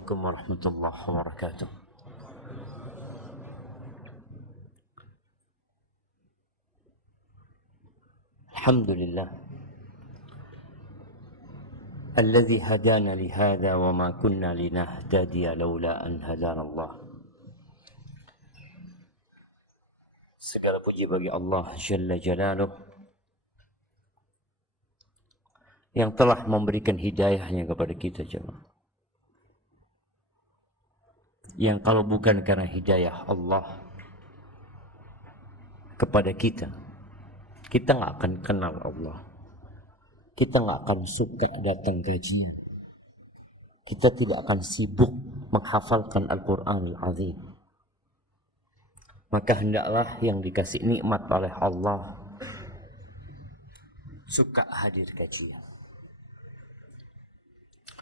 Assalamualaikum warahmatullahi wabarakatuh. Alhamdulillah alladzi hadana lihada wa ma kunna linahtadiya laula an hadana Allah. Segala puji bagi Allah Jalla Jalaluh yang telah memberikan hidayahnya kepada kita jemaah. Yang kalau bukan karena hidayah Allah kepada kita, kita nggak akan kenal Allah. Kita nggak akan suka datang kajian. Kita tidak akan sibuk menghafalkan Al-Quranul Azim. Maka hendaklah yang dikasih nikmat oleh Allah suka hadir kajian,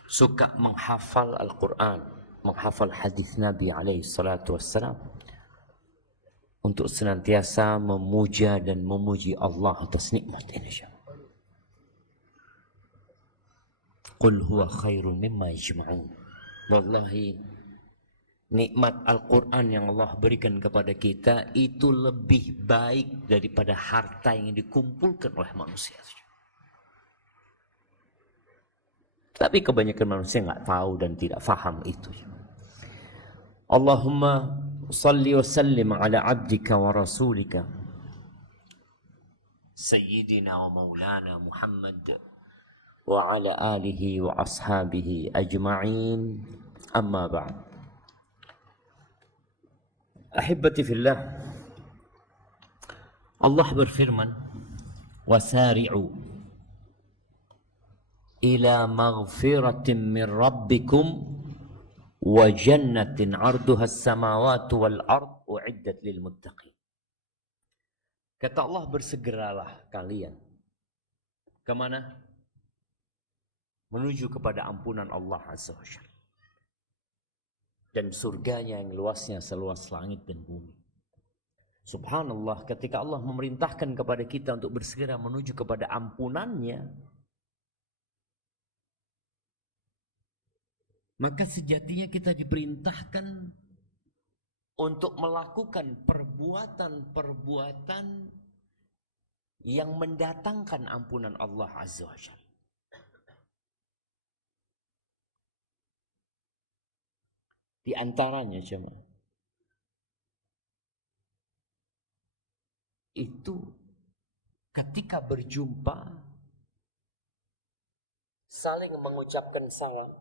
suka menghafal Al-Quran, menghafal hadis Nabi alaihi salatu wassalam, untuk senantiasa memuja dan memuji Allah atas nikmat ini. Qul huwa khairun mimma yajma'un. Wallahi, nikmat Al-Quran yang Allah berikan kepada kita itu lebih baik daripada harta yang dikumpulkan oleh manusia. Tapi kebanyakan manusia nggak tahu dan tidak faham itu. Allahumma salli wa sallim ala abdika wa rasulika Sayyidina wa maulana Muhammad wa ala alihi wa ashabihi ajma'in, amma ba'd. Ahibbati fillah, Allah berfirman, wasari'u ila maghfiratin min rabbikum wa jannatin 'arduha as-samawati wal ard u'iddat lil muttaqin. Kata Allah, bersegeralah kalian kemana? Menuju kepada ampunan Allah Azza wa Jalla dan surganya yang luasnya seluas langit dan bumi. Subhanallah, ketika Allah memerintahkan kepada kita untuk bersegera menuju kepada ampunannya, maka sejatinya kita diperintahkan untuk melakukan perbuatan-perbuatan yang mendatangkan ampunan Allah Azza wa Jalla. Di antaranya jemaah itu ketika berjumpa saling mengucapkan salam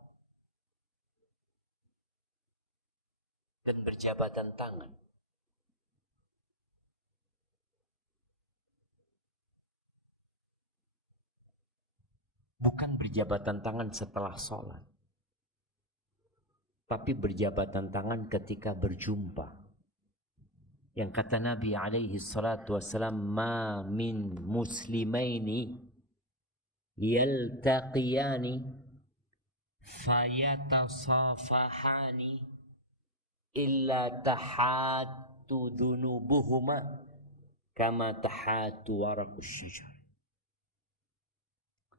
dan berjabatan tangan. Bukan berjabatan tangan setelah sholat, tapi berjabatan tangan ketika berjumpa. Yang kata Nabi alaihi salatu wassalam, ma min muslimaini yaltaqiyani fayatasafahani illa tahattu dhunubuhuma kama tahattu waraqus syajar.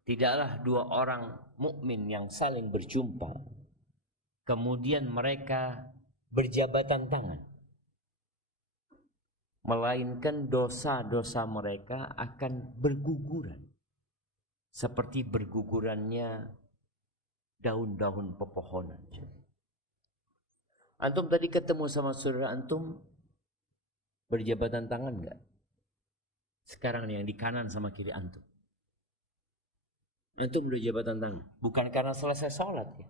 Tidaklah dua orang mukmin yang saling berjumpa kemudian mereka berjabatan tangan, melainkan dosa-dosa mereka akan berguguran seperti bergugurannya daun-daun pepohonan. Antum tadi ketemu sama saudara antum, berjabatan tangan enggak? Sekarang nih yang di kanan sama kiri antum. Antum berjabatan tangan, bukan karena selesai sholat ya,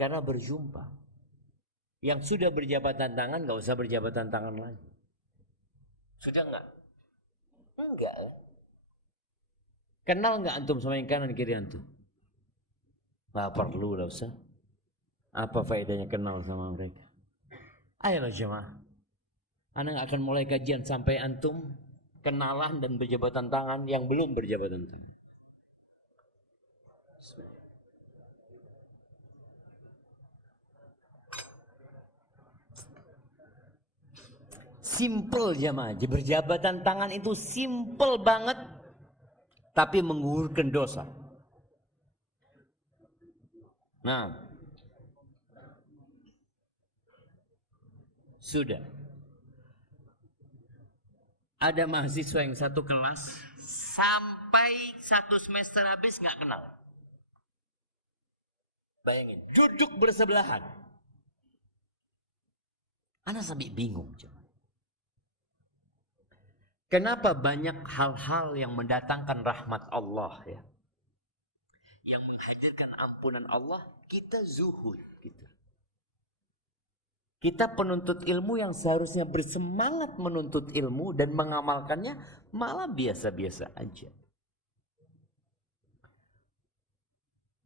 karena berjumpa. Yang sudah berjabatan tangan gak usah berjabatan tangan lagi. Sudah enggak? Enggak. Kenal enggak antum sama yang kanan kiri antum? Gak perlu, gak usah. Apa faedahnya kenal sama mereka? Ayolah jemaah, Anda gak akan mulai kajian sampai antum kenalan dan berjabatan tangan yang belum berjabatan tangan. Simple jemaah, berjabatan tangan itu simple banget, tapi menggugurkan dosa. Nah, Sudah. Ada mahasiswa yang satu kelas sampai 1 semester habis nggak kenal. Bayangin, duduk bersebelahan. Ana sampai bingung. Kenapa banyak hal-hal yang mendatangkan rahmat Allah ya? Yang menghadirkan ampunan Allah, kita zuhud gitu. Kita penuntut ilmu yang seharusnya bersemangat menuntut ilmu dan mengamalkannya malah biasa-biasa aja.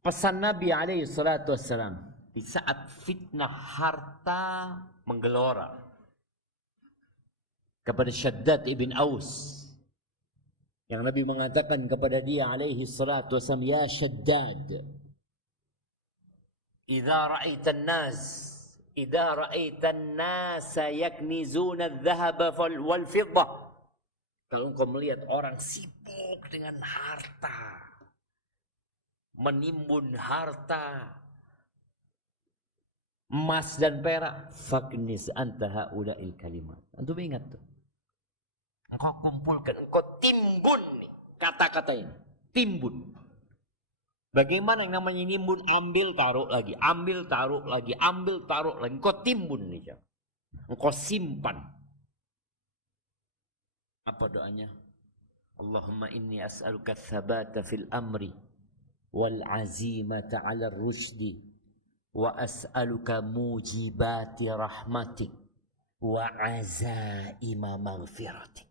Pesan Nabi alaihi salatu wassalam di saat fitnah harta menggelora kepada Shaddad ibn Aus, yang Nabi mengatakan kepada dia alaihi salatu wassalam, ya Shaddad, idza ra'aita an-nas yaknizuna adh-dhahaba wal fiddah, kalau engkau melihat orang sibuk dengan harta, menimbun harta emas dan perak, faknis anta haula'il kalimat. Antum ingat tuh, engkau kumpulkan, engkau timbun nih kata-kata ini, timbun. Bagaimana yang namanya nimbun? Ambil taruh lagi, ambil taruh lagi, ambil taruh lagi. Engkau timbun nih, engkau simpan. Apa doanya? Allahumma inni as'aluka tsabata fil amri wal azimata 'ala rusdi wa as'aluka mujibati rahmatik wa azaima maghfiratik.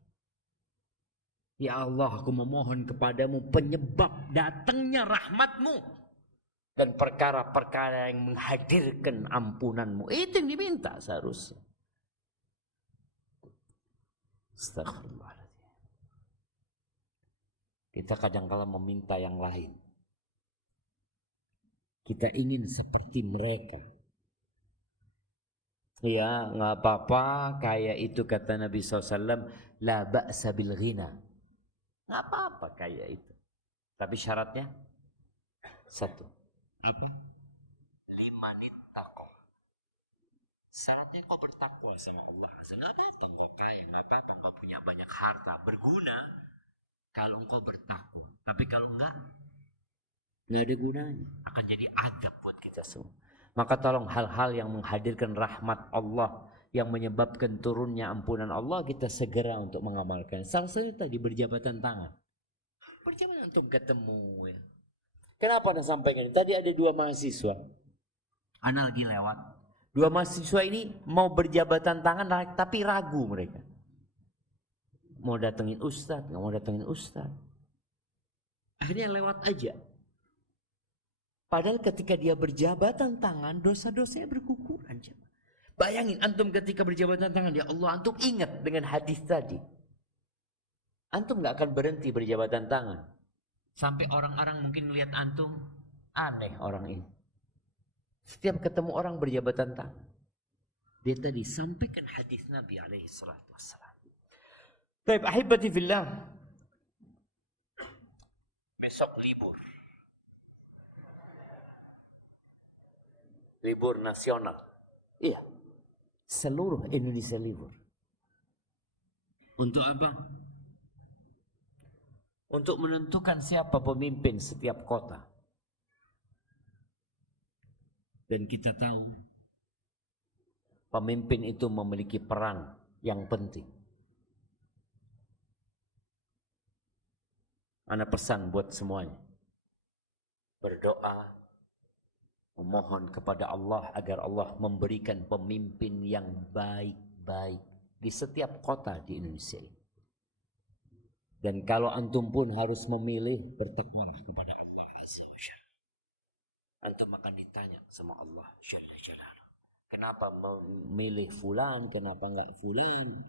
Ya Allah, aku memohon kepadamu penyebab datangnya rahmatmu dan perkara-perkara yang menghadirkan ampunanmu. Itu yang diminta seharusnya. Astaghfirullahaladzim. Kita kadang-kala meminta yang lain. Kita ingin seperti mereka. Ya, nggak apa-apa. Kayak itu kata Nabi SAW, la ba'sa bil ghina. Nggak apa-apa kayak itu. Tapi syaratnya satu. Apa? Limanit taqwa. Syaratnya kau bertakwa sama Allah. Nggak apa-apa kau kaya, nggak apa-apa kau punya banyak harta. Berguna kalau engkau bertakwa. Tapi kalau nggak ada gunanya. Akan jadi adab buat kita semua. Maka tolong hal-hal yang menghadirkan rahmat Allah, yang menyebabkan turunnya ampunan Allah, kita segera untuk mengamalkan. Salah satu tadi berjabatan tangan. Berjabatan untuk ketemu. Ya. Kenapa Anda sampaikan? Tadi ada 2 mahasiswa. Anda lagi lewat. 2 mahasiswa ini mau berjabatan tangan tapi ragu mereka. Mau datengin ustadz, nggak mau datengin ustadz. Akhirnya lewat aja. Padahal ketika dia berjabatan tangan, dosa-dosanya berguguran. Bayangin antum ketika berjabatan tangan, ya Allah, antum ingat dengan hadis tadi. Antum gak akan berhenti berjabatan tangan. Sampai orang-orang mungkin lihat antum, aneh orang ini. Setiap ketemu orang berjabatan tangan. Dia tadi sampaikan hadis Nabi alaihi salatu wassalam. Baik, ahibati fillah. Besok libur. Libur nasional. Iya. Seluruh Indonesia libur. Untuk apa? Untuk menentukan siapa pemimpin setiap kota. Dan kita tahu pemimpin itu memiliki peran yang penting. Ana pesan buat semuanya. Berdoa, memohon kepada Allah agar Allah memberikan pemimpin yang baik-baik di setiap kota di Indonesia ini. Dan kalau antum pun harus memilih, bertakwalah kepada Allah Azza wa Jalla. Antum akan ditanya sama Allah Jalla Jalla. Kenapa memilih fulan, kenapa enggak fulan?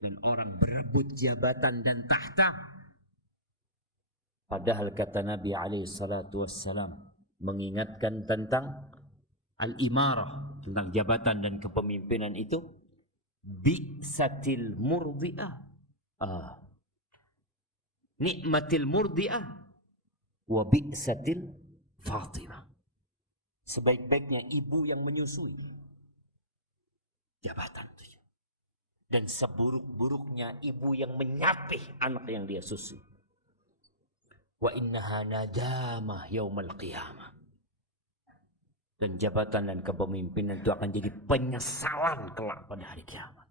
Dan orang berebut jabatan dan tahta. Padahal kata Nabi alaihi salatu wassalam mengingatkan tentang al-imarah, tentang jabatan dan kepemimpinan itu, bi'satil murdi'ah, nikmatil murdi'ah, wa bi'satil fatimah. Sebaik-baiknya ibu yang menyusui. Jabatan itu. Dan seburuk-buruknya ibu yang menyapih anak yang dia susui. Wa innaha nadamah yaumal qiyamah. Dan jabatan dan kepemimpinan itu akan jadi penyesalan kelak pada hari kiamat.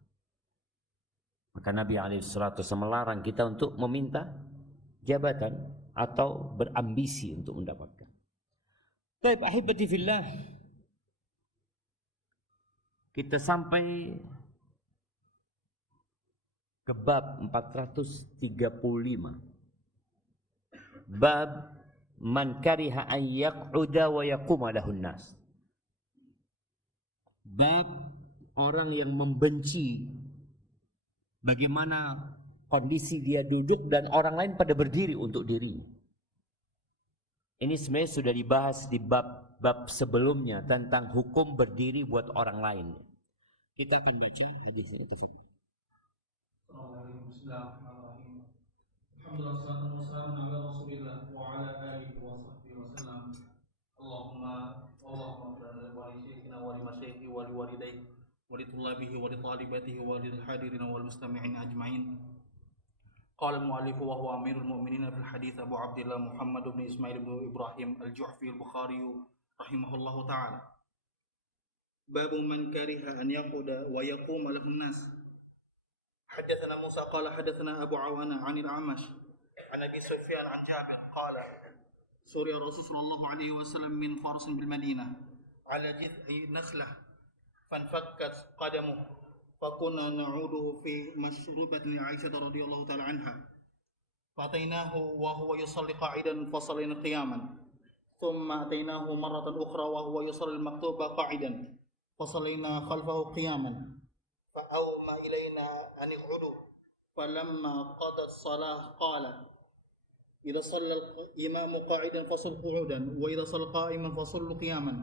Maka Nabi SAW melarang kita untuk meminta jabatan atau berambisi untuk mendapatkan. Baik, ahibati fillah. Kita sampai ke bab 435. Bab man kariha an yaq'uda wa yaquma lahun nas. Bab orang yang membenci bagaimana kondisi dia duduk dan orang lain pada berdiri untuk dirinya. Ini sebenarnya sudah dibahas di bab sebelumnya tentang hukum berdiri buat orang lain. Kita akan baca hadisnya. Bismillahirrahmanirrahim. Alhamdulillah wassalatu wassalamu ala Rasulillah wa ala alihi wa sahbihi wasallam. Allahumma wa li syekhina wa li masyayikhi wa li walidayhi wa li tullabihi wa li talibatihi wa lil hadirin wal mustami'in ajma'in. Qala al-mu'allif wa huwa amirul mu'minin fil hadits Abu Abdullah Muhammad bin Ismail bin Ibrahim al-Ju'fi al-Bukhari rahimahullahu ta'ala. Bab man kariha an yaquda wa yaquma lahu an-nas. حدثنا موسى قال حدثنا أبو عوانة عن الأعمش عن أبي سفيان عن جابر قال سري الرسول صلى الله عليه وسلم من فرس بالمدينة على جذع نخلة فانفكت قدمه فكنا نعوده في مشروبة عائشة رضي الله تعالى عنها فأتيناه وهو يصلي قاعدا فصلينا قياما ثم أتيناه مرة أخرى وهو يصلي المكتوبة قاعدا فصلينا خلفه قياما فأومى إلينا أن اقعدوا فلما قضى الصلاة قال إذا صلى الإمام قاعدا فصلوا قعودا وإذا صلى قائما فصلوا قياما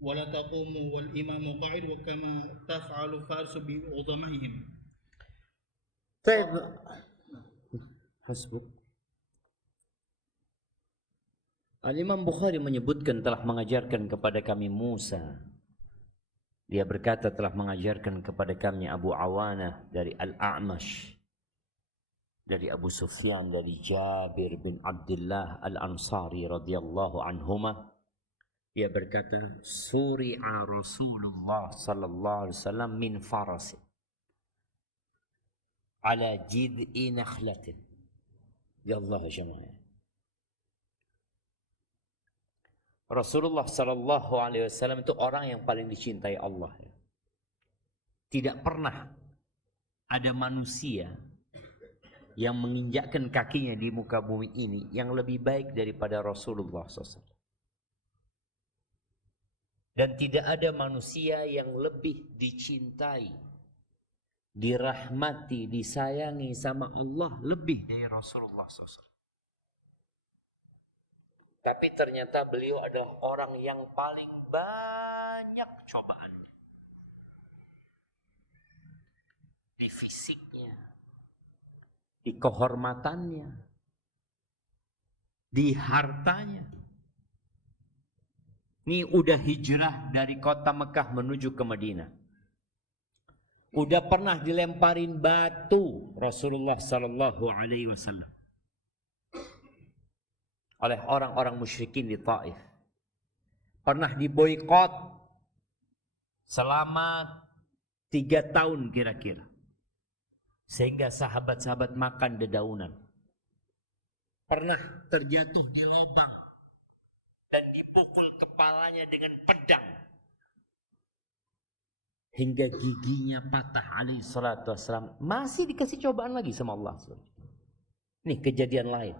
ولا تقوموا والإمام قاعد وكما تفعل فارس بعظمائهم. طيب حسبك. Al-Imam Bukhari menyebutkan telah mengajarkan kepada kami Musa. Dia berkata telah mengajarkan kepada kami Abu Awanah dari Al-A'mash, dari Abu Sufyan, dari Jabir bin Abdullah Al-Ansari radhiyallahu anhuma. Dia berkata, suri'a Rasulullah sallallahu alaihi wasallam min faras ala jid'i nakhlatin. Ya Allah jemaah. Rasulullah sallallahu alaihi wasallam itu orang yang paling dicintai Allah. Tidak pernah ada manusia yang menginjakkan kakinya di muka bumi ini yang lebih baik daripada Rasulullah SAW. Dan tidak ada manusia yang lebih dicintai, dirahmati, disayangi sama Allah lebih dari Rasulullah SAW. Tapi ternyata beliau adalah orang yang paling banyak cobaannya. Di fisiknya, di kehormatannya, di hartanya. Ini udah hijrah dari kota Mekah menuju ke Madinah. Udah pernah dilemparin batu Rasulullah sallallahu alaihi wasallam oleh orang-orang musyrikin di Taif. Pernah diboikot selama 3 tahun kira-kira. Sehingga sahabat-sahabat makan dedaunan. Pernah terjatuh di lubang dan dipukul kepalanya dengan pedang. Hingga giginya patah alaihi salatu wassalam. Masih dikasih cobaan lagi sama Allah. Nih kejadian lain.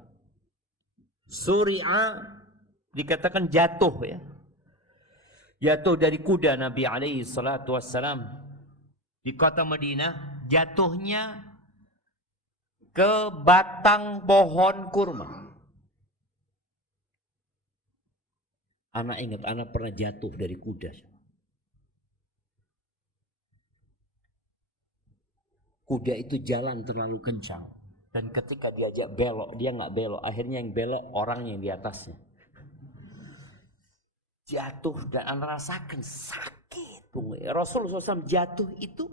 Suri'a dikatakan jatuh ya. Jatuh dari kuda Nabi alaihi salatu wassalam di kota Madinah, jatuhnya ke batang pohon kurma. Anak ingat, anak pernah jatuh dari kuda. Kuda itu jalan terlalu kencang. Dan ketika diajak belok, dia nggak belok. Akhirnya yang belok orang yang di atasnya. Jatuh dan anda rasakan sakit. Rasulullah SAW jatuh itu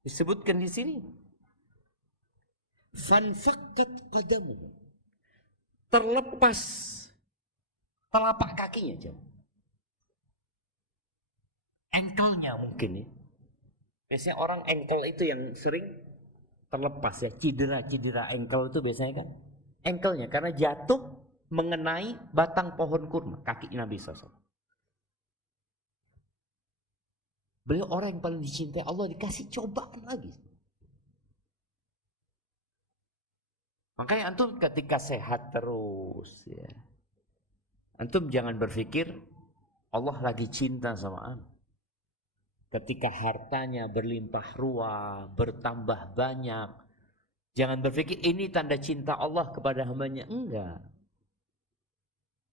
disebutkan di sini. Fanfakkat qadamuhu. Terlepas telapak kakinya aja. Ankle-nya mungkin ya. Biasanya orang ankle itu yang sering terlepas ya. Cedera ankle itu biasanya kan. Ankle-nya karena jatuh mengenai batang pohon kurma. Kaki Nabi SAW. Beliau orang yang paling dicintai Allah, dikasih cobaan lagi. Makanya antum ketika sehat terus ya. Antum jangan berpikir Allah lagi cinta sama antum. Ketika hartanya berlimpah ruah, bertambah banyak, jangan berpikir ini tanda cinta Allah kepada hambanya. Enggak.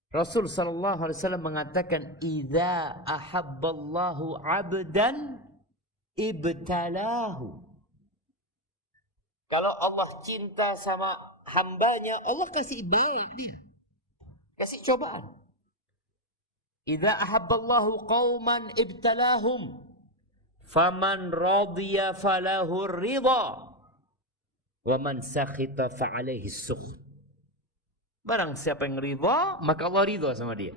Rasul sallallahu alaihi wasallam mengatakan, "Idza ahabballahu 'abdan ibtalahu." Kalau Allah cinta sama hambanya, Allah kasih baik dia. Kasih cobaan. Idza ahabballahu qauman ibtalahum. Faman radiya falahu ridha. Wa man sakhita fa'alaihi sukht. Barang siapa yang ridha, maka Allah ridha sama dia.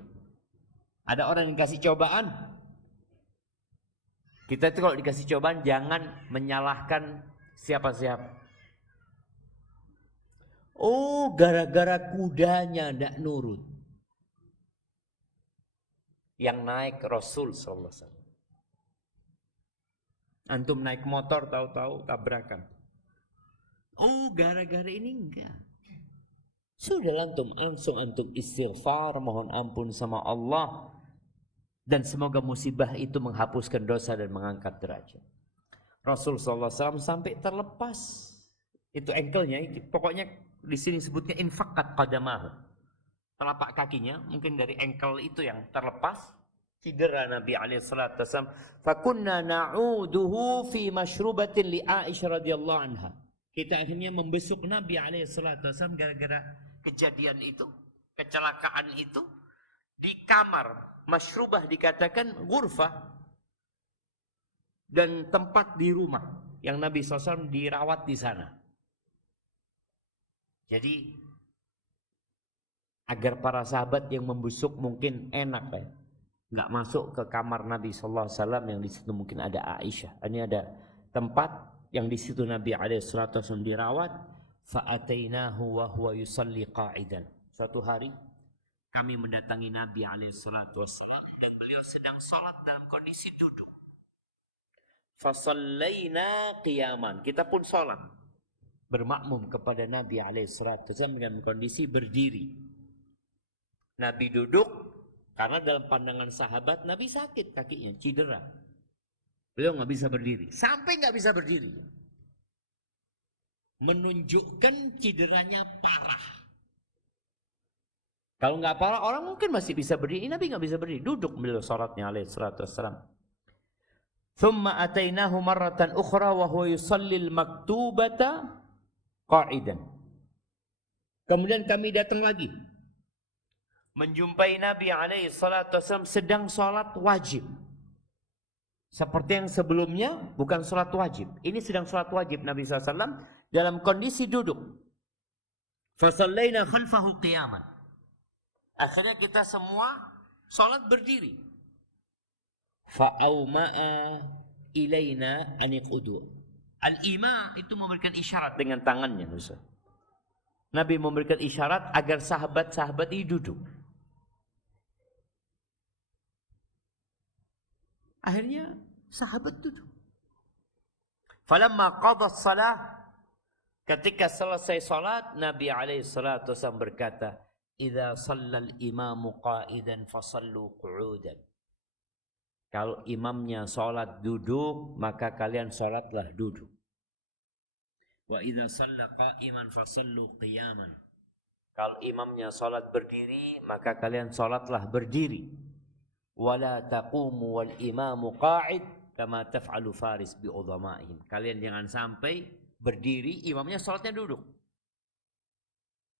Ada orang yang kasih cobaan. Kita itu kalau dikasih cobaan jangan menyalahkan siapa-siapa. Oh, gara-gara kudanya tidak nurut. Yang naik Rasul sallallahu alaihi wasallam. Antum naik motor tahu-tahu tabrakan. Oh, gara-gara ini enggak. Sudah langsung antum istighfar, mohon ampun sama Allah. Dan semoga musibah itu menghapuskan dosa dan mengangkat derajat. Rasul sallallahu alaihi wasallam sampai terlepas. Itu ankle-nya, pokoknya di sini sebutnya infaqat qadamahu. Telapak kakinya mungkin dari ankle itu yang terlepas. Cedera Nabi alaihi salatu wasallam. Fakunna na'uduhu fi mashrubatin li Aisyah radhiyallahu anha. Kita akhirnya membesuk Nabi alaihi salatu wasallam gara-gara kejadian itu, kecelakaan itu di kamar. Mashrubah dikatakan ghurfah dan tempat di rumah yang Nabi SAW dirawat di sana. Jadi agar para sahabat yang membesuk mungkin enak ya, nggak masuk ke kamar Nabi SAW yang di situ mungkin ada Aisyah. Ini ada tempat yang di situ Nabi SAW dirawat. Fa'atainahu wa huwa yusalli qa'idan. Suatu hari kami mendatangi Nabi SAW dan beliau sedang salat dalam kondisi duduk. Fasallaina qiyaman. Kita pun salat bermakmum kepada Nabi SAW dengan kondisi berdiri. Nabi duduk karena dalam pandangan sahabat Nabi sakit kakinya, cedera. Beliau nggak bisa berdiri, sampai nggak bisa berdiri. Menunjukkan cederanya parah. Kalau nggak parah orang mungkin masih bisa berdiri. Nabi nggak bisa berdiri, duduk beliau salatnya alaihi salatu wassalam. Thumma atainahu marratan ukhra wa huwa yusalli al-maktubata qa'idan. Kemudian kami datang lagi menjumpai Nabi alaihi salatu wassalam sedang salat wajib. Seperti yang sebelumnya bukan salat wajib. Ini sedang salat wajib Nabi SAW dalam kondisi duduk. Fasallaina khalfahu qiyaman. Akhirnya kita semua salat berdiri. Fa'auma'a ilaina aniqudu. Al-ima itu memberikan isyarat dengan tangannya. Nabi memberikan isyarat agar sahabat-sahabat ini duduk. Akhirnya sahabat duduk. Falamma qada as-salah, ketika selesai salat, Nabi alaihi salatu wasallam berkata, "Idza shallal imamu qa'idan fasallu qu'udan." Kalau imamnya salat duduk, maka kalian salatlah duduk. Wa idza shalla qa'iman fasallu qiyaman. Kalau imamnya salat berdiri, maka kalian salatlah berdiri. Wala taqumu wal imamu qa'id kama taf'alu faris bi udhamaihim. Kalian jangan sampai berdiri imamnya salatnya duduk.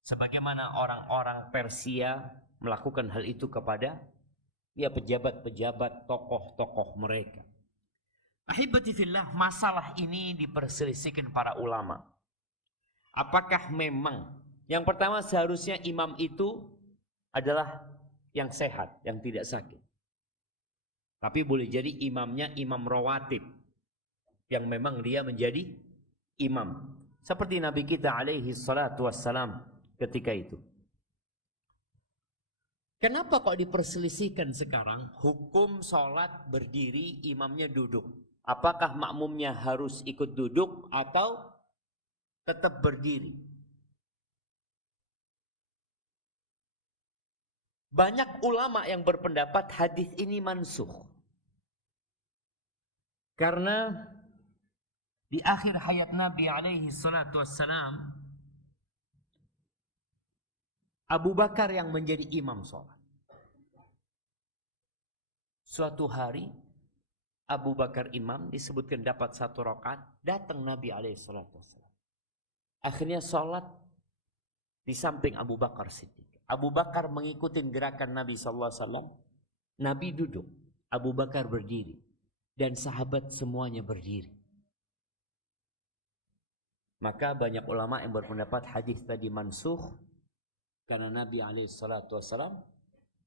Sebagaimana orang-orang Persia melakukan hal itu kepada Ya pejabat-pejabat, tokoh-tokoh mereka. Ahibati fillah, masalah ini diperselisihkan para ulama. Apakah memang yang pertama seharusnya imam itu adalah yang sehat, yang tidak sakit. Tapi boleh jadi imamnya imam rawatib, yang memang dia menjadi imam. Seperti Nabi kita alaihi salatu wassalam ketika itu. Kenapa kok diperselisihkan sekarang hukum sholat berdiri imamnya duduk? Apakah makmumnya harus ikut duduk atau tetap berdiri? Banyak ulama yang berpendapat hadis ini mansukh. Karena di akhir hayat Nabi alaihi salatu wassalam, Abu Bakar yang menjadi imam sholat. Suatu hari Abu Bakar imam, disebutkan dapat 1 rakaat, datang Nabi alaihissalam. Akhirnya sholat di samping Abu Bakar Siddiq. Abu Bakar mengikuti gerakan Nabi SAW. Nabi duduk, Abu Bakar berdiri, dan sahabat semuanya berdiri. Maka banyak ulama yang berpendapat hadis tadi mansukh, karena Nabi SAW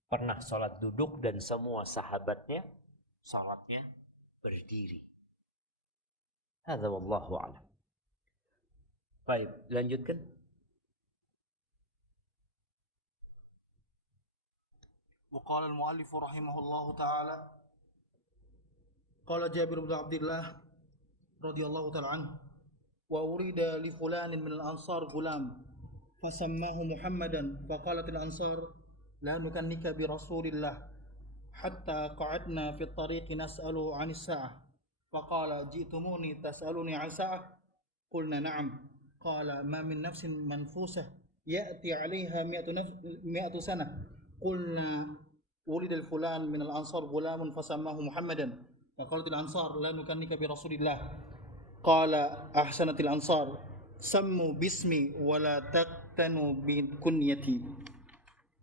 pernah sholat duduk dan semua sahabatnya sholatnya berdiri. Hadza wallahu a'lam. Baik, lanjutkan. وقال المؤلف رحمه الله تعالى قال جابر بن عبد الله رضي الله تعالى عنه وأريد لفلان من الأنصار غلام فسماه محمدا فقالت الأنصار لا نكنك برسول الله حتى قعدنا في الطريق نسأل عن الساعة فقال جئتموني تسألني عن الساعة قلنا نعم قال ما من نفس منفوسة يأتي عليها 100 سنة قلنا ولد الفلان من الأنصار غلام فسماه محمدا فقالت الأنصار لا نكنك برسول الله قال أحسنت الأنصار سموا باسمي ولا تقتنوا بكنيتي.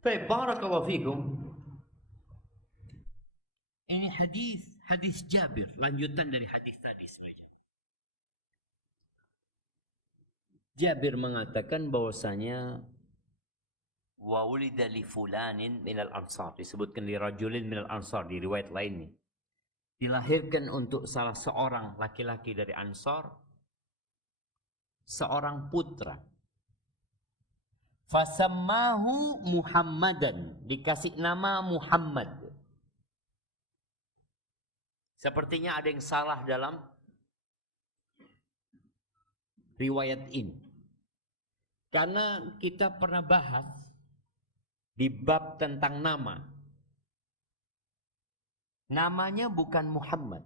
Baik, barakallahu fikum. Ini hadis Jabir, lanjutan dari hadis tadi sebenarnya. Jabir mengatakan bahwasanya wa ulida li fulanin minal ansar, disebutkan li rajulin minal ansar di riwayat lain nih. Dilahirkan untuk salah seorang laki-laki dari Ansar seorang putra. Fasammahu Muhammadan, dikasih nama Muhammad. Sepertinya ada yang salah dalam riwayat ini. Karena kita pernah bahas di bab tentang nama. Namanya bukan Muhammad.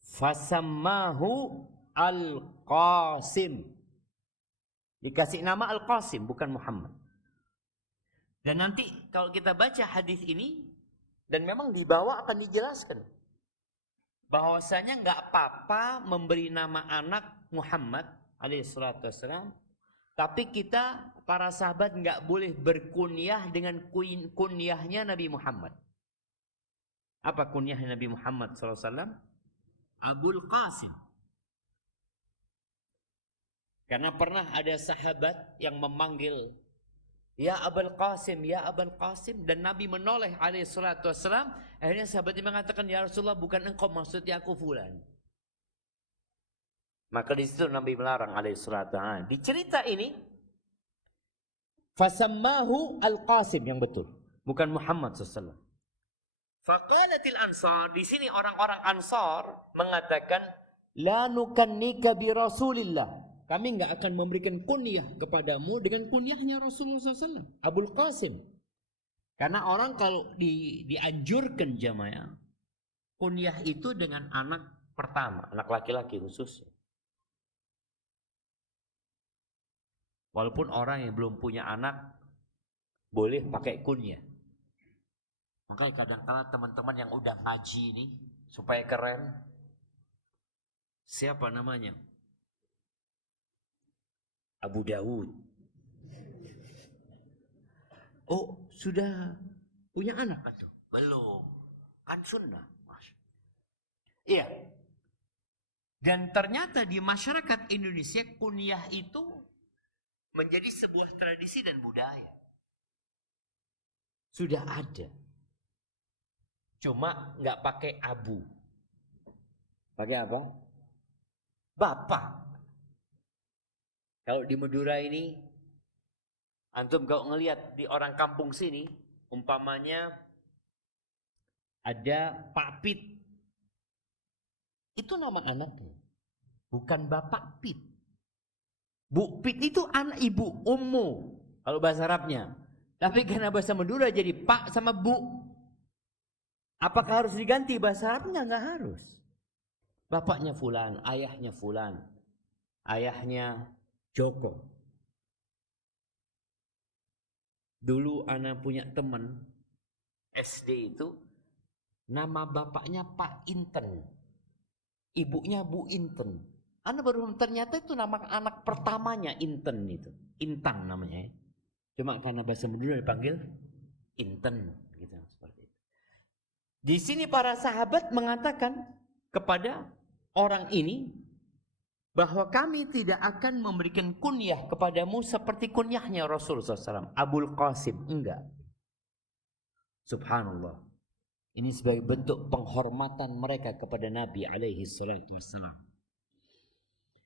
Fasammahu Al-Qasim. Dikasih nama Al-Qasim, bukan Muhammad. Dan nanti kalau kita baca hadis ini, dan memang di bawah akan dijelaskan bahwasanya nggak apa-apa memberi nama anak Muhammad alaihissalam, tapi kita para sahabat nggak boleh berkunyah dengan kunyahnya Nabi Muhammad. Apa kunyahnya Nabi Muhammad SAW? Abul Qasim. Karena pernah ada sahabat yang memanggil, ya Abul Qasim, ya Abul Qasim. Dan Nabi menoleh alaihi salatu wassalam. Akhirnya sahabatnya mengatakan, ya Rasulullah, bukan engkau, maksudnya aku fulan. Maka di situ Nabi melarang alaihi salatu wassalam. Di cerita ini, fasammahu Al-Qasim yang betul. Bukan Muhammad SAW. Faqalatil Ansar, di sini orang-orang Ansar mengatakan, la nukannika bi Rasulillah. Kami enggak akan memberikan kunyah kepadamu dengan kunyahnya Rasulullah SAW. Abul Qasim. Karena orang kalau dianjurkan jamaah, kunyah itu dengan anak pertama, anak laki-laki khususnya. Walaupun orang yang belum punya anak boleh pakai kunyah. Makanya kadang-kadang teman-teman yang udah ngaji ini supaya keren, siapa namanya? Abu Dawud. Oh, sudah punya anak atau belum? Kan sunnah. Iya. Dan ternyata di masyarakat Indonesia kunyah itu menjadi sebuah tradisi dan budaya. Sudah ada. Cuma nggak pakai abu. Pakai apa? Bapak. Kalau di Madura ini, antum kalau ngelihat di orang kampung sini, umpamanya ada Pak Pit. Itu nama anaknya. Bukan Bapak Pit. Bu Pit itu anak ibu, ummu. Kalau bahasa Arabnya. Tapi karena bahasa Madura jadi Pak sama Bu. Apakah harus diganti bahasa Arabnya? Nggak harus. Bapaknya fulan, ayahnya fulan. Ayahnya Joko. Dulu anak punya teman SD itu. Nama bapaknya Pak Inten. Ibunya Bu Inten. Anda baru ternyata itu nama anak pertamanya Inten itu. Intan namanya. Cuma karena bahasa Madura dipanggil Inten gitu seperti itu. Di sini para sahabat mengatakan kepada orang ini bahwa kami tidak akan memberikan kunyah kepadamu seperti kunyahnya Rasulullah SAW. Abul Qasim enggak. Subhanallah. Ini sebagai bentuk penghormatan mereka kepada Nabi alaihi salatu wassalam.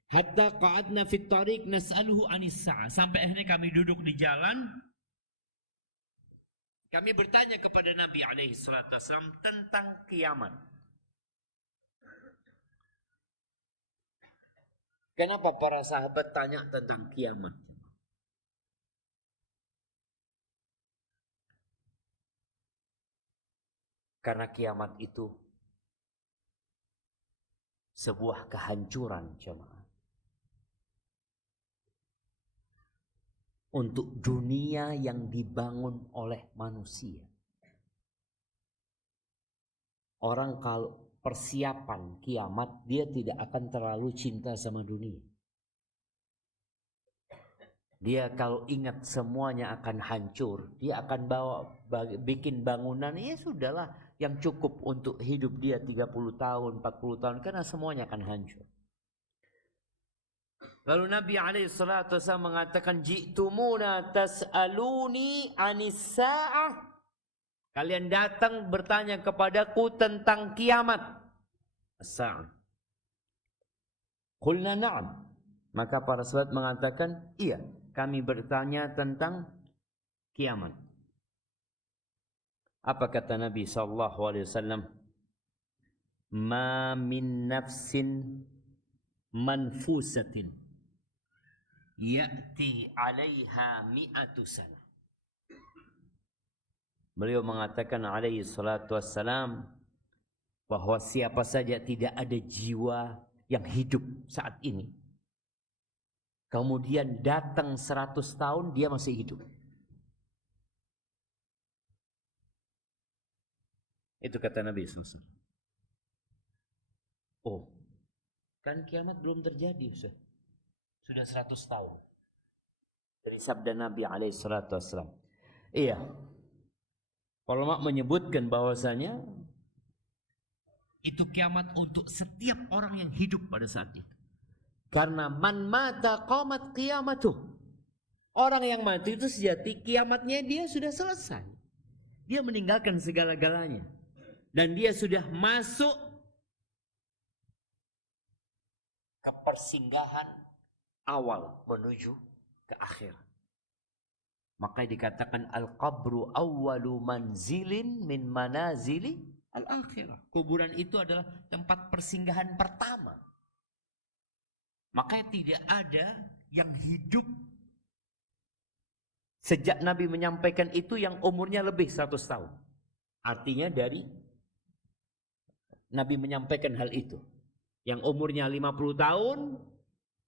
Hatta qa'adna fit tariq nas'aluhu anis sa'ah. Sampai akhirnya kami duduk di jalan. Kami bertanya kepada Nabi alaihi salatu wassalam tentang kiamat. Kenapa para sahabat tanya tentang kiamat? Karena kiamat itu sebuah kehancuran jemaah. Untuk dunia yang dibangun oleh manusia. Orang kalau persiapan kiamat, dia tidak akan terlalu cinta sama dunia. Dia kalau ingat semuanya akan hancur, dia akan bikin bangunan, ya sudahlah, yang cukup untuk hidup dia 30 tahun, 40 tahun, karena semuanya akan hancur. Lalu Nabi alaihissalatu wassalam mengatakan, ji'tumuna tas'aluni anis sa'ah. Kalian datang bertanya kepadaku tentang kiamat. As-sa'ah. Qulna na'am. Maka para sahabat mengatakan, iya, kami bertanya tentang kiamat. Apa kata Nabi SAW? Ma min nafsin manfusatin ya'ti 'alaiha mi'atu sana. Beliau mengatakan alaihi salatu wassalam bahwa siapa saja tidak ada jiwa yang hidup saat ini, kemudian datang 100 tahun dia masih hidup. Itu kata Nabi SAW. Oh, kan kiamat belum terjadi, Ustaz. Sudah 100 tahun. Dari sabda Nabi SAW. Iya. Ulama menyebutkan bahwasanya itu kiamat untuk setiap orang yang hidup pada saat itu. Karena man mata qamat qiyamatuh. Orang yang mati itu sejati kiamatnya dia sudah selesai. Dia meninggalkan segala-galanya. Dan dia sudah masuk ke persinggahan awal menuju ke akhir. Maka dikatakan al-qabru awwalu manzilin min manazili al-akhirah. Kuburan itu adalah tempat persinggahan pertama. Maka tidak ada yang hidup sejak Nabi menyampaikan itu yang umurnya lebih 100 tahun. Artinya dari Nabi menyampaikan hal itu. Yang umurnya 50 tahun,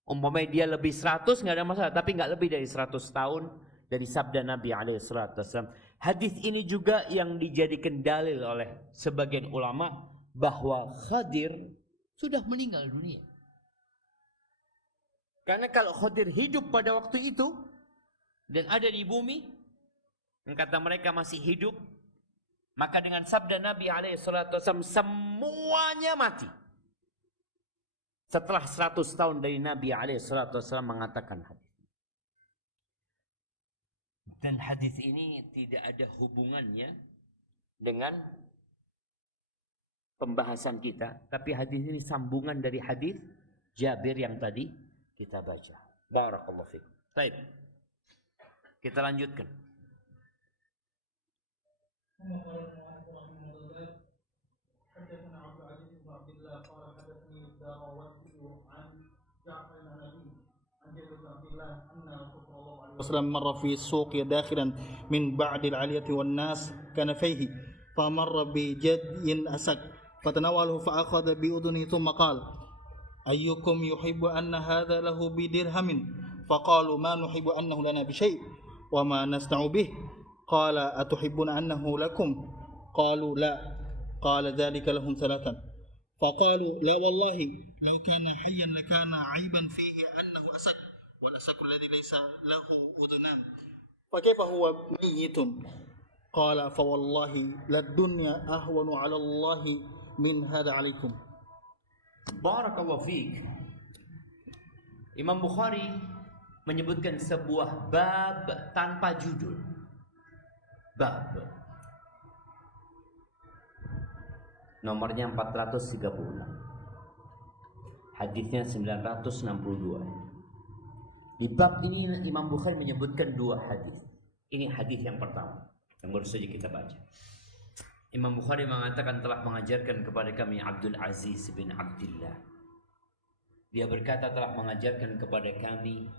umpamanya dia lebih 100 nggak ada masalah. Tapi nggak lebih dari 100 tahun dari sabda Nabi SAW. Hadis ini juga yang dijadikan dalil oleh sebagian ulama bahwa Khadir sudah meninggal dunia. Karena kalau Khadir hidup pada waktu itu dan ada di bumi, yang kata mereka masih hidup, Maka dengan sabda Nabi SAW semuanya mati. Setelah 100 tahun dari Nabi SAW mengatakan hadis. Dan hadis ini tidak ada hubungannya dengan pembahasan kita. Tapi hadis ini sambungan dari hadis Jabir yang tadi kita baca. Barakallahu fikum. Baik. Kita lanjutkan. حدثنا عبد العزيز بن عبد الله قال حدثني الداراوردي عن جعفر النبي عن جابر بن عبد الله ان رسول الله عليه وسلم مر في السوق داخلا من بعد العلية والناس كنفيه فمر بجدي أسك فتناوله فأخذ بأذنه ثم قال أيكم يحب أن هذا له بدرهم فقالوا ما نحب أنه لنا بشيء وما نصنع به قال أتحبون أنه لكم قالوا لا قال ذلك لهم ثلاثا فقالوا لا والله لو كان حيا لكان عيبا فيه أنه أسد والأسد الذي ليس له أذنان فكيف هو ميت قال فوالله للدنيا أهون على الله من هذا عليكم. Barakallahu fiik. Imam Bukhari menyebutkan sebuah bab tanpa judul. Bab. Nomornya 436. Hadisnya 962. Di bab ini Imam Bukhari menyebutkan dua hadis. Ini hadis yang pertama yang baru saja kita baca. Imam Bukhari mengatakan telah mengajarkan kepada kami Abdul Aziz bin Abdullah. Dia berkata telah mengajarkan kepada kami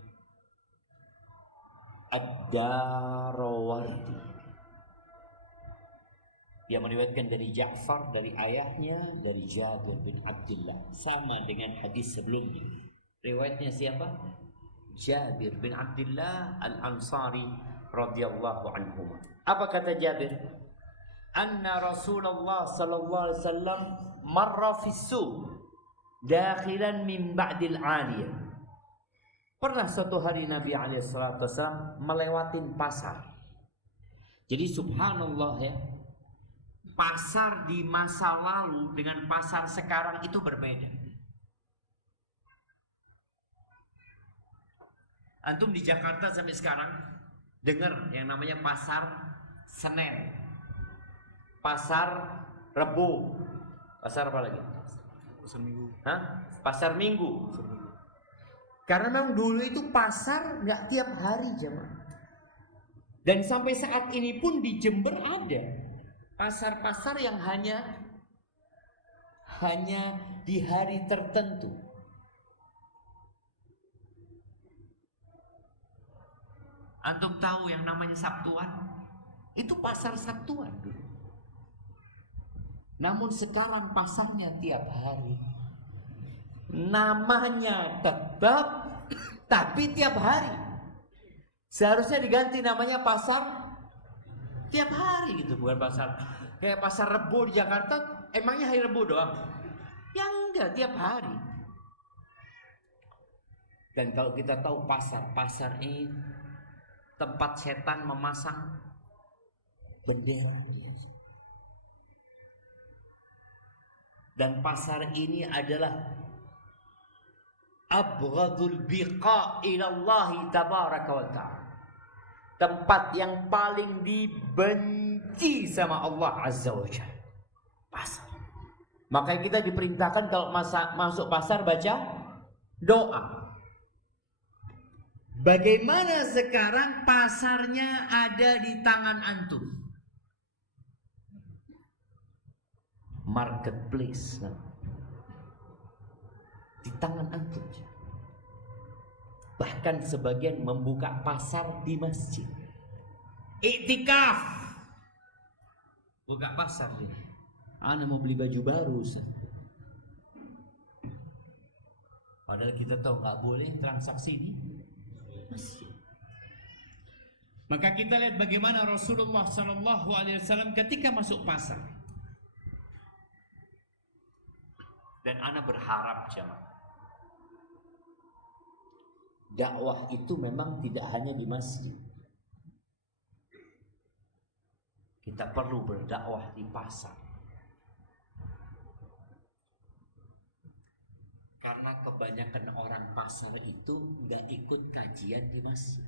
Ad-Darawardi. Dia meriwayatkan dari Ja'far, dari ayahnya, dari Jabir bin Abdullah. Sama dengan hadis sebelumnya. Riwayatnya siapa? Jabir bin Abdullah Al-Ansari radhiyallahu anhu. Apa kata Jabir? Anna Rasulullah sallallahu alaihi wasallam marra fi suq dakhilan min ba'dil 'aliyah. Pernah suatu hari Nabi alaihi salatu wasallam melewatin pasar. Jadi subhanallah ya. Pasar di masa lalu dengan pasar sekarang itu berbeda. Antum di Jakarta sampai sekarang dengar yang namanya pasar Senen, pasar Rebo, pasar apa lagi? Pasar Minggu. Hah? Pasar Minggu. Karena memang dulu itu pasar nggak tiap hari jemaah. Dan sampai saat ini pun di Jember ada pasar-pasar yang hanya di hari tertentu. Antum tahu yang namanya Sabtuan? Itu pasar Sabtuan dulu. Namun sekarang pasarnya tiap hari. Namanya tetap tapi tiap hari. Seharusnya diganti namanya pasar tiap hari gitu, bukan pasar kayak pasar Rebo di Jakarta. Emangnya hari Rebo doang? Ya enggak, tiap hari. Dan kalau kita tahu pasar ini tempat setan memasang bendera. Dan pasar ini adalah abghadul biqa ilallahi tabaraka wa ta'ala. Tempat yang paling dibenci sama Allah Azza wa Jalla. Pasar. Makanya kita diperintahkan kalau masuk pasar baca doa. Bagaimana sekarang pasarnya ada di tangan antum? Marketplace. Di tangan antum. Bahkan sebagian membuka pasar di masjid. Iktikaf. Buka pasar dia. Ana mau beli baju baru, Ustaz. Padahal kita tahu nggak boleh transaksi di masjid. Maka kita lihat bagaimana Rasulullah Sallallahu Alaihi Wasallam ketika masuk pasar. Dan ana berharap jemaah, dakwah itu memang tidak hanya di masjid. Kita perlu berdakwah di pasar. Karena kebanyakan orang pasar itu nggak ikut kajian di masjid.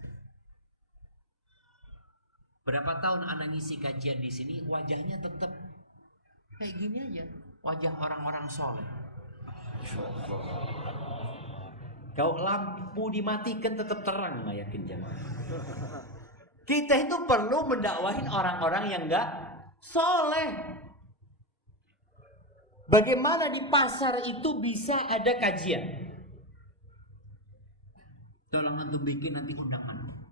Berapa tahun anak ngisi kajian di sini, wajahnya tetap kayak gini aja, wajah orang-orang soleh. Kalau lampu dimatikan tetap terang, nggak yakin jemaah. Kita itu perlu mendakwahin orang-orang yang nggak soleh. Bagaimana di pasar itu bisa ada kajian? Tolong antum bikin nanti undangan.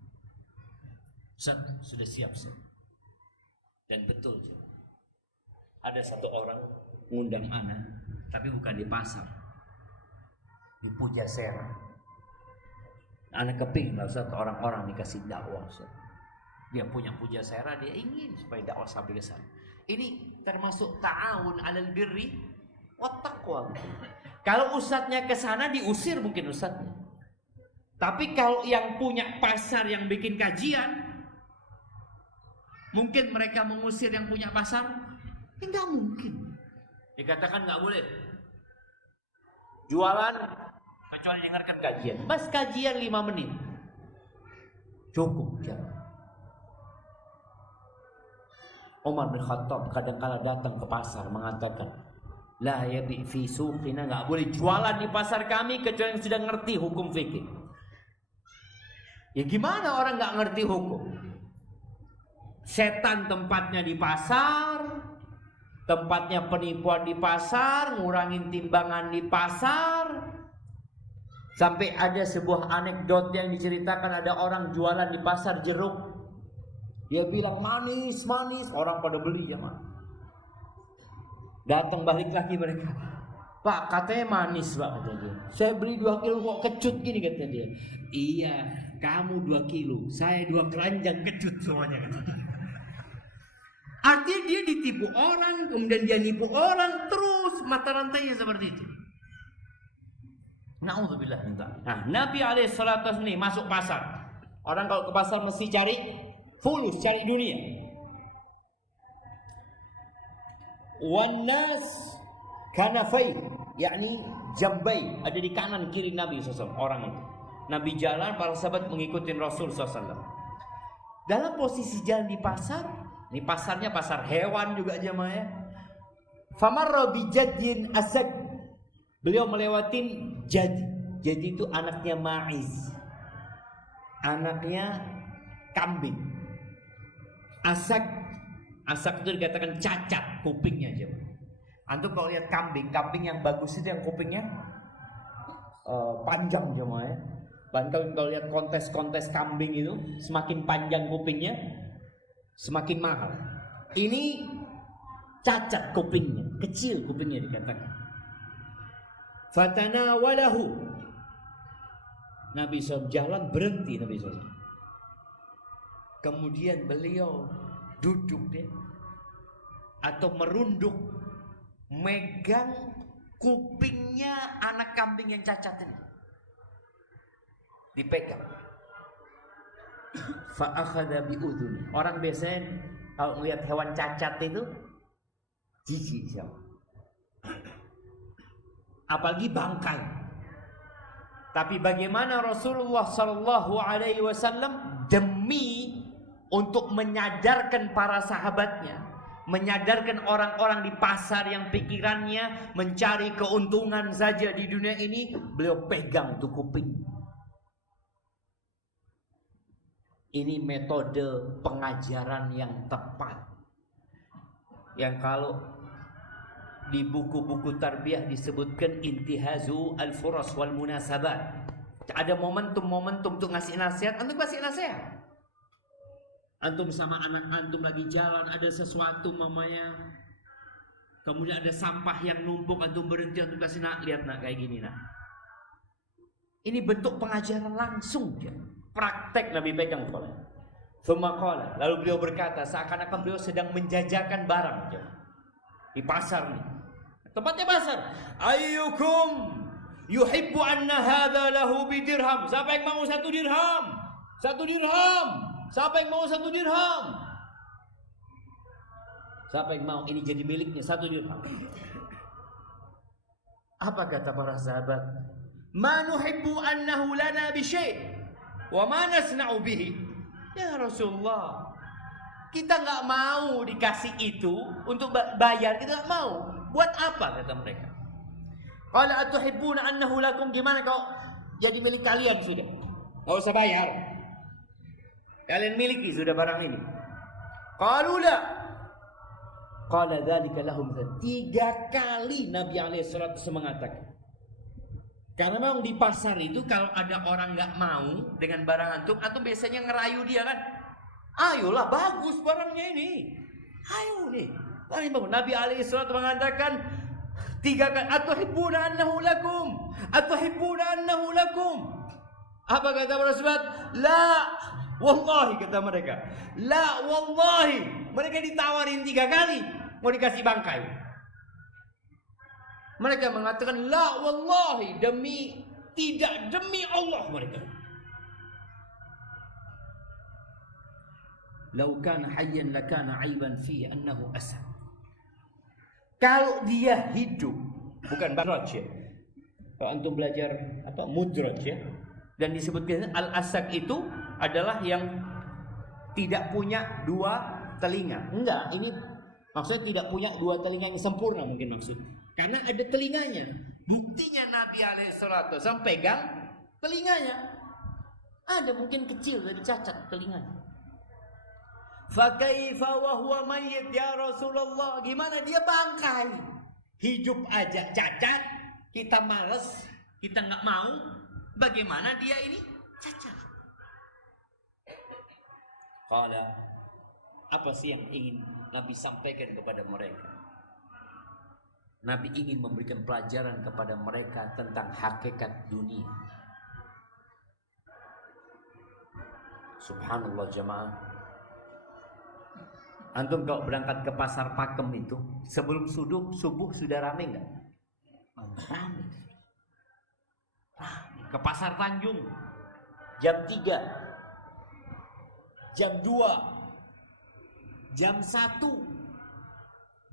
Ustaz, sudah siap, Ustaz. Dan betul, Ustaz. Ada satu orang ngundang anak, tapi bukan di pasar, di Pujasera. Anak kepingin lah, Ustaz, orang-orang dikasih dakwah, Ustaz. Dia punya Pujasera, dia ingin supaya dakwah sampai ke sana. Ini termasuk ta'awun 'alal birri wat taqwa. Kalau ustadznya ke sana diusir mungkin ustadznya. Tapi kalau yang punya pasar yang bikin kajian, mungkin mereka mengusir yang punya pasar? Enggak mungkin. Dikatakan enggak boleh jualan kecuali dengarkan kajian. Mas kajian 5 menit. Cukup jangan. Umar bin Khattab kadang-kala datang ke pasar mengatakan, la yabi fi suqina, enggak boleh jualan di pasar kami kecuali yang sudah ngerti hukum fikih. Ya gimana orang enggak ngerti hukum? Setan tempatnya di pasar, tempatnya penipuan di pasar, ngurangin timbangan di pasar. Sampai ada sebuah anekdot yang diceritakan, ada orang jualan di pasar jeruk. Dia bilang manis, manis. Orang pada beli ya man. Datang balik lagi mereka. Pak katanya manis pak, kata dia. Saya beli 2 kilo kok kecut gini, kata dia. Iya, kamu 2 kilo, saya 2 keranjang kecut semuanya, kata dia. Artinya dia ditipu orang, kemudian dia nipu orang, terus mata rantainya seperti itu. Na'udzubillah. Nah, Nabi alaihissalatu wassalam masuk pasar. Orang kalau ke pasar mesti cari fulus, cari dunia. Wan nas kanafai, yakni jambai, ada di kanan kiri Nabi SAW. Orang itu Nabi jalan, para sahabat mengikuti Rasul SAW. Dalam posisi jalan di pasar, ini pasarnya pasar hewan juga jemaah ya. Famarra bi jadyin asad, beliau melewatin jadi. Jadi itu anaknya Ma'iz, anaknya kambing. Asak itu dikatakan cacat kupingnya aja. Antum kalau lihat kambing yang bagus itu yang kupingnya panjang jemaah ya. Kalau lihat kontes kambing itu semakin panjang kupingnya semakin mahal. Ini cacat kupingnya, kecil kupingnya dikatakan. Fatanawalahu, Nabi SAW jalan, berhenti Nabi SAW. Kemudian beliau duduk deh, atau merunduk, megang kupingnya anak kambing yang cacat ini, dipegang. Fa'akhadha bi'udhuni. Orang biasanya kalau melihat hewan cacat itu jijik siapa, apalagi bangkai. Tapi bagaimana Rasulullah Sallallahu Alaihi Wasallam demi untuk menyadarkan para sahabatnya, menyadarkan orang-orang di pasar yang pikirannya mencari keuntungan saja di dunia ini, beliau pegang tuh kuping. Ini metode pengajaran yang tepat, yang kalau di buku-buku tarbiyah disebutkan intihazu al-furas wal munasabat. Ada momentum-momentum untuk ngasih nasihat, antum kasih nasihat. Antum sama anak antum lagi jalan, ada sesuatu mamanya, kemudian ada sampah yang numpuk, antum berhenti, antum kasih, nak lihat nak kayak gini nak. Ini bentuk pengajaran langsung dia. Praktek Nabi pegang kepala. Thumma lalu beliau berkata, seakan-akan beliau sedang menjajakan barang di pasar nih. Tempatnya pasar. Ayyukum yuhibbu anna hadha lahu bidirham. Siapa yang mau 1 dirham? 1 dirham. Siapa yang mau 1 dirham? Siapa yang mau ini jadi miliknya 1 dirham? Apa kata para sahabat? Ma nuhibbu annahu lana bi syai' wa ma nasna'u bihi. Ya Rasulullah, kita nggak mau dikasih itu untuk bayar, kita nggak mau. Buat apa kata mereka? Qala atuhibbuna annahu lakum, gimana kau jadi milik kalian sudah? Nggak usah bayar. Kalian miliki sudah barang ini. Qalu la. Qala dzalika lahum. 3 kali Nabi alaihi salatu mengatakan. Karena memang di pasar itu kalau ada orang nggak mau dengan barang antum biasanya ngerayu dia kan. Ayolah, bagus barangnya ini. Ayo nih. Nabi alaihi salatu mengatakan 3 kali, atuhibbuna annahu lakum. Atuhibbuna annahu lakum. Apa kata para sahabat? La wallahi, kata mereka. La wallahi. Mereka ditawarin 3 kali mau dikasih bangkai. Mereka mengatakan la wallahi, demi tidak, demi Allah mereka. Lau kana hayyan lakana aiban fi annahu asad. Kalau dia hidup, bukan badraj ya. Kalau antum belajar apa mudraj ya. Dan disebutkan al-asak itu adalah yang tidak punya 2 telinga. Enggak, ini maksudnya tidak punya 2 telinga yang sempurna mungkin maksud. Karena ada telinganya. Buktinya Nabi alaihissalatu wasallam pegang telinganya. Ada mungkin kecil dari cacat telinganya. Fa kaifa wa huwa mayyit ya Rasulullah? Gimana dia bangkai? Hidup aja cacat, kita males, kita nggak mau. Bagaimana dia ini cacat? Qala, apa sih yang ingin Nabi sampaikan kepada mereka? Nabi ingin memberikan pelajaran kepada mereka tentang hakikat dunia. Subhanallah jemaah. Antum kalau berangkat ke pasar Pakem itu sebelum subuh sudah rame nggak? Rame. Ke pasar Tanjung jam 3, jam 2, jam 1,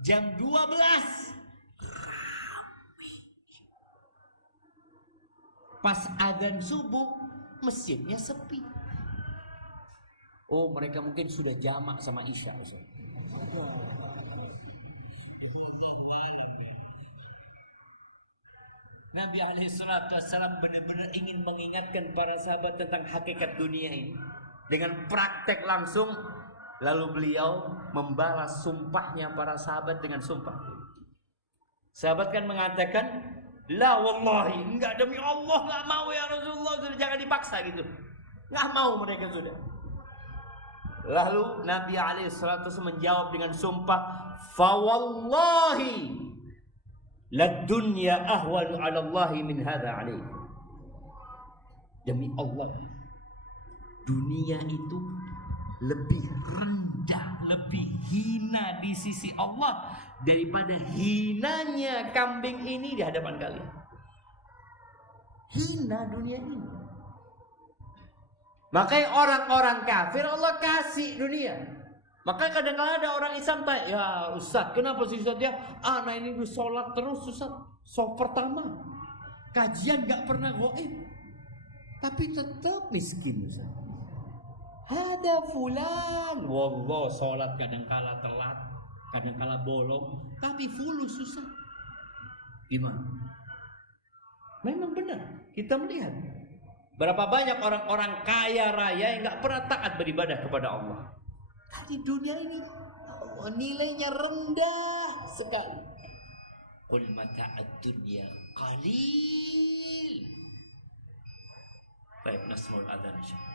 jam 12. Pas adzan subuh masjidnya sepi. Oh, mereka mungkin sudah jamak sama Isya. Nabi alaihissalam benar-benar ingin mengingatkan para sahabat tentang hakikat dunia ini dengan praktek langsung. Lalu beliau membalas sumpahnya para sahabat dengan sumpah. Sahabat kan mengatakan, la wallahi, enggak, demi Allah enggak mau ya Rasulullah, sudah jangan dipaksa gitu. Enggak mau mereka sudah. Lalu Nabi alaihissalatu menjawab dengan sumpah, fa wallahi la dunya ahwanu 'ala Allah min hadza 'alaih. Demi Allah, dunia itu lebih rendah, lebih hina di sisi Allah daripada hinanya kambing ini di hadapan kalian. Hina dunia ini. Makanya orang-orang kafir Allah kasih dunia. Makanya kadang-kadang ada orang Islam tanya, ya Ustaz, kenapa sih Ustaz ya? Anak ini sholat terus Ustaz. So pertama kajian gak pernah goib, tapi tetap miskin Ustaz. Ada fulan, wallah sholat kadang-kala telat, kadang-kala bolong, tapi fulus Ustaz. Gimana? Memang benar, kita melihat berapa banyak orang-orang kaya raya yang gak pernah taat beribadah kepada Allah. Tapi dunia ini nilainya rendah sekali. Qul mata'ad dunya qalil. Baik, nasmul adzan insyaallah.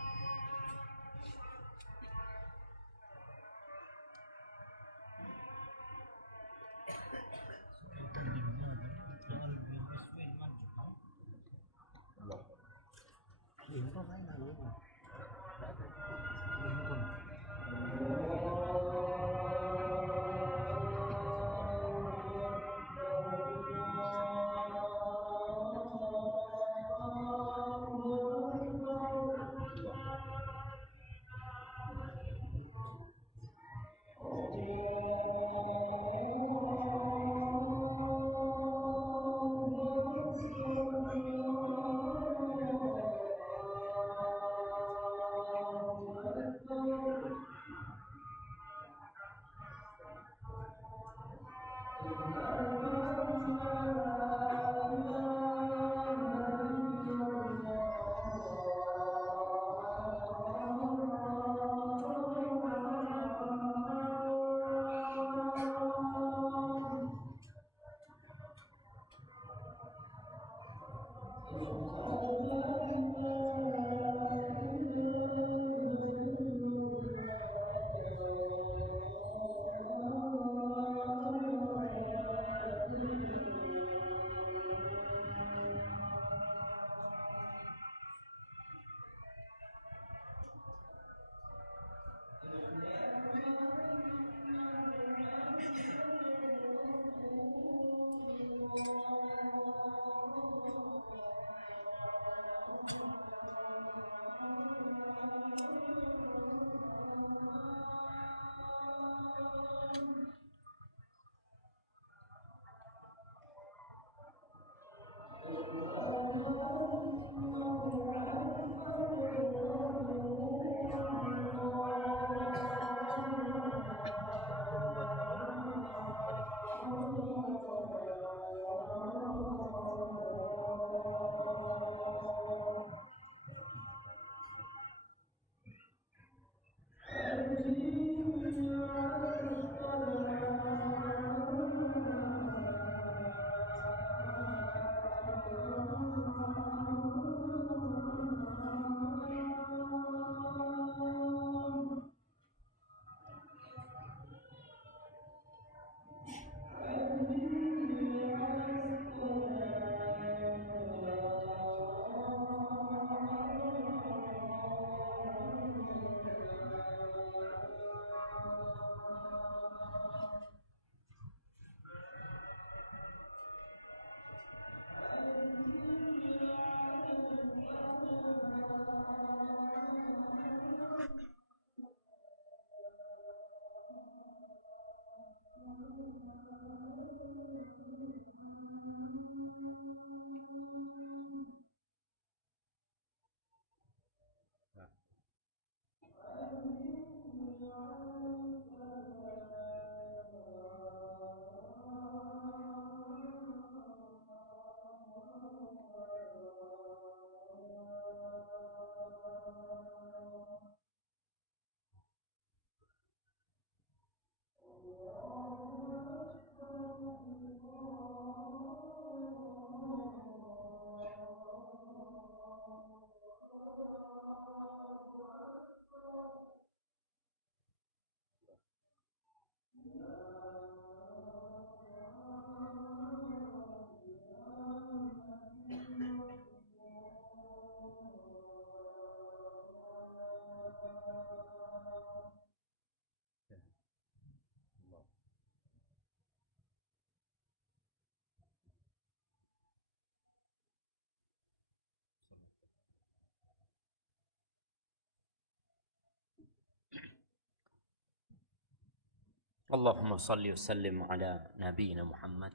Allahumma salli wa sallim ala nabiyyina Muhammad.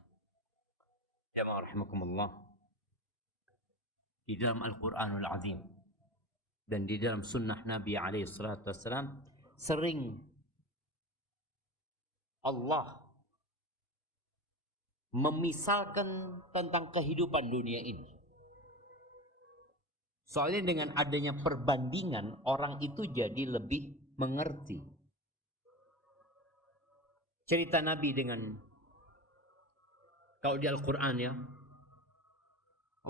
Jamaah rahimakumullah. Di dalam Al-Qur'anul Azim dan di dalam sunnah Nabi alaihi salatu wassalam sering Allah memisalkan tentang kehidupan dunia ini. Soalnya dengan adanya perbandingan orang itu jadi lebih mengerti. Cerita Nabi dengan kalau di Al-Quran ya,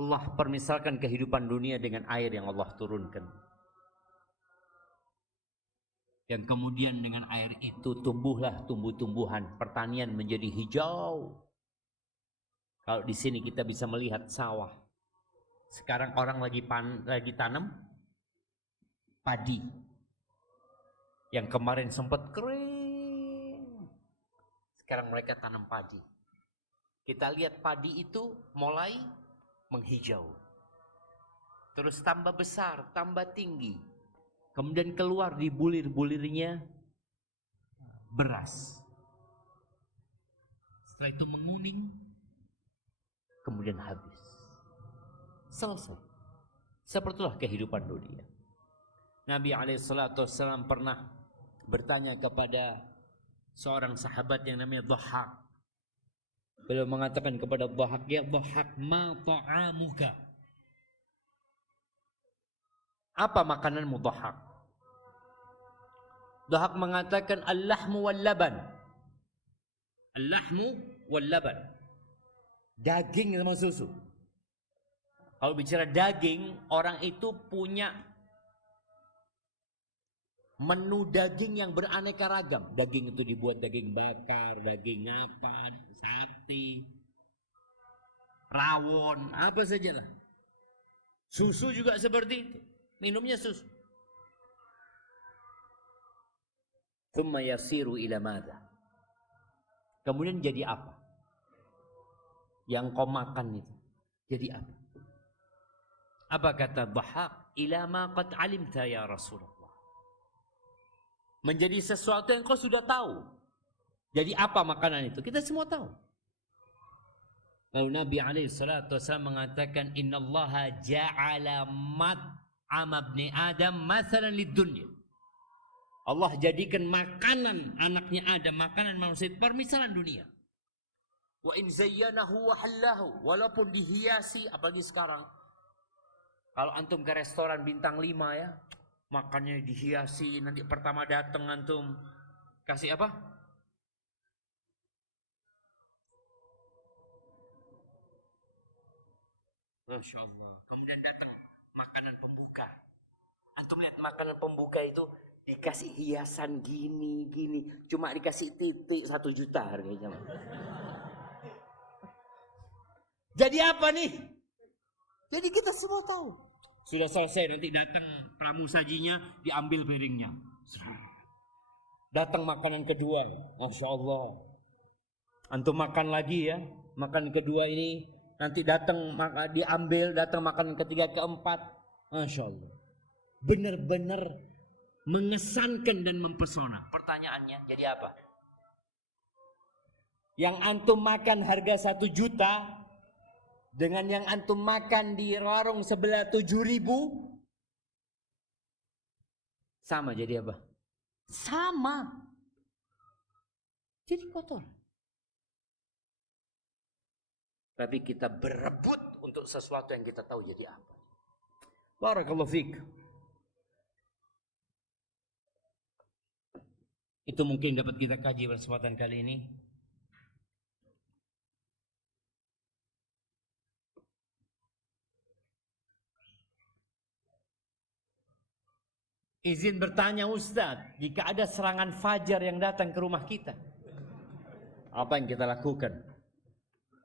Allah permisalkan kehidupan dunia dengan air yang Allah turunkan. Dan kemudian dengan air itu tumbuhlah tumbuh-tumbuhan, pertanian menjadi hijau. Kalau di sini kita bisa melihat sawah. Sekarang orang lagi tanam padi. Yang kemarin sempat kering. Sekarang mereka tanam padi. Kita lihat padi itu mulai menghijau. Terus tambah besar, tambah tinggi. Kemudian keluar di bulir-bulirnya beras. Setelah itu menguning. Kemudian habis. Selesai. Sepertilah kehidupan dunia. Nabi SAW pernah bertanya kepada seorang sahabat yang namanya Dhahhak. Beliau mengatakan kepada Dhahhak, ya Dhahhak, ma ta'amuka? Apa makananmu Dhahhak? Dhahhak mengatakan al-lahmu wal-laban. Al-lahmu wal-laban. Daging sama susu. Kalau bicara daging, orang itu punya menu daging yang beraneka ragam. Daging itu dibuat daging bakar, daging apa, sapi, rawon, apa saja lah. Susu juga seperti itu. Minumnya susu. Thumma yasiru ila madha. Kemudian jadi apa? Yang kau makan itu jadi apa? Apa kata Dhahhak? Ila ma qad alimta ya Rasulullah. Menjadi sesuatu yang kau sudah tahu. Jadi apa makanan itu? Kita semua tahu. Lalu Nabi SAW mengatakan, innallaha ja'ala mat'ama ibni Adam mathalan lid-dunya. Allah jadikan makanan anaknya Adam, makanan manusia itu permisalan dunia. Wa in zayyanahu wa hallahu, walaupun dihiasi, apalagi sekarang. Kalau antum ke restoran bintang 5 ya, makannya dihiasi, nanti pertama datang antum kasih apa? Masya Allah. Kemudian datang makanan pembuka. Antum lihat makanan pembuka itu dikasih hiasan gini, cuma dikasih titik 1 juta harganya. Jadi apa nih? Jadi kita semua tahu. Sudah selesai, nanti datang pramusajinya, diambil piringnya. Datang makanan kedua, Masya Allah. Antum makan lagi ya, makan kedua ini, nanti datang diambil, datang makanan ketiga, keempat. Masya Allah. Benar-benar mengesankan dan mempesona. Pertanyaannya, jadi apa? Yang antum makan harga 1 juta, dengan yang antum makan di warung sebelah 7.000 sama jadi apa? Sama. Jadi kotor. Tapi kita berebut untuk sesuatu yang kita tahu jadi apa. Barakallahu fiik. Itu mungkin dapat kita kaji pada kesempatan kali ini. Izin bertanya Ustadz, jika ada serangan fajar yang datang ke rumah kita, apa yang kita lakukan?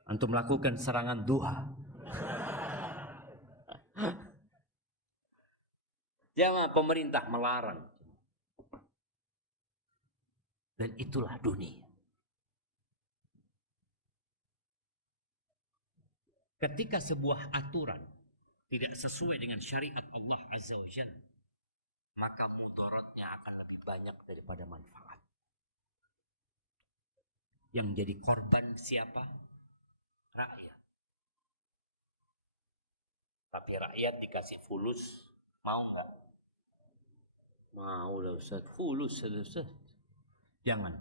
Antum melakukan serangan duha. Jangan pemerintah melarang. Dan itulah dunia. Ketika sebuah aturan tidak sesuai dengan syariat Allah Azza wa Jalla, maka mudaratnya akan lebih banyak daripada manfaat. Yang jadi korban siapa? Rakyat. Tapi rakyat dikasih fulus, mau nggak? Mau lah Ustaz, fulus Ustaz. Jangan.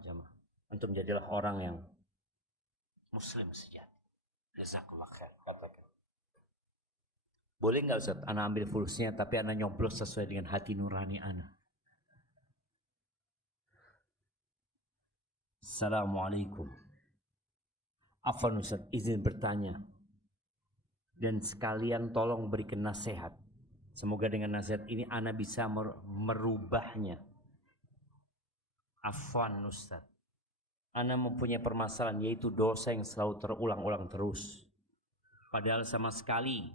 Antum jadilah orang yang muslim sejati. Jazakallah khair. Katakan. Boleh nggak Ustaz, ana ambil fulusnya tapi ana nyoblos sesuai dengan hati nurani ana. Assalamualaikum. Afwan Ustaz, izin bertanya. Dan sekalian tolong berikan nasihat. Semoga dengan nasihat ini ana bisa merubahnya. Afwan Ustaz. Ana mempunyai permasalahan yaitu dosa yang selalu terulang-ulang terus. Padahal sama sekali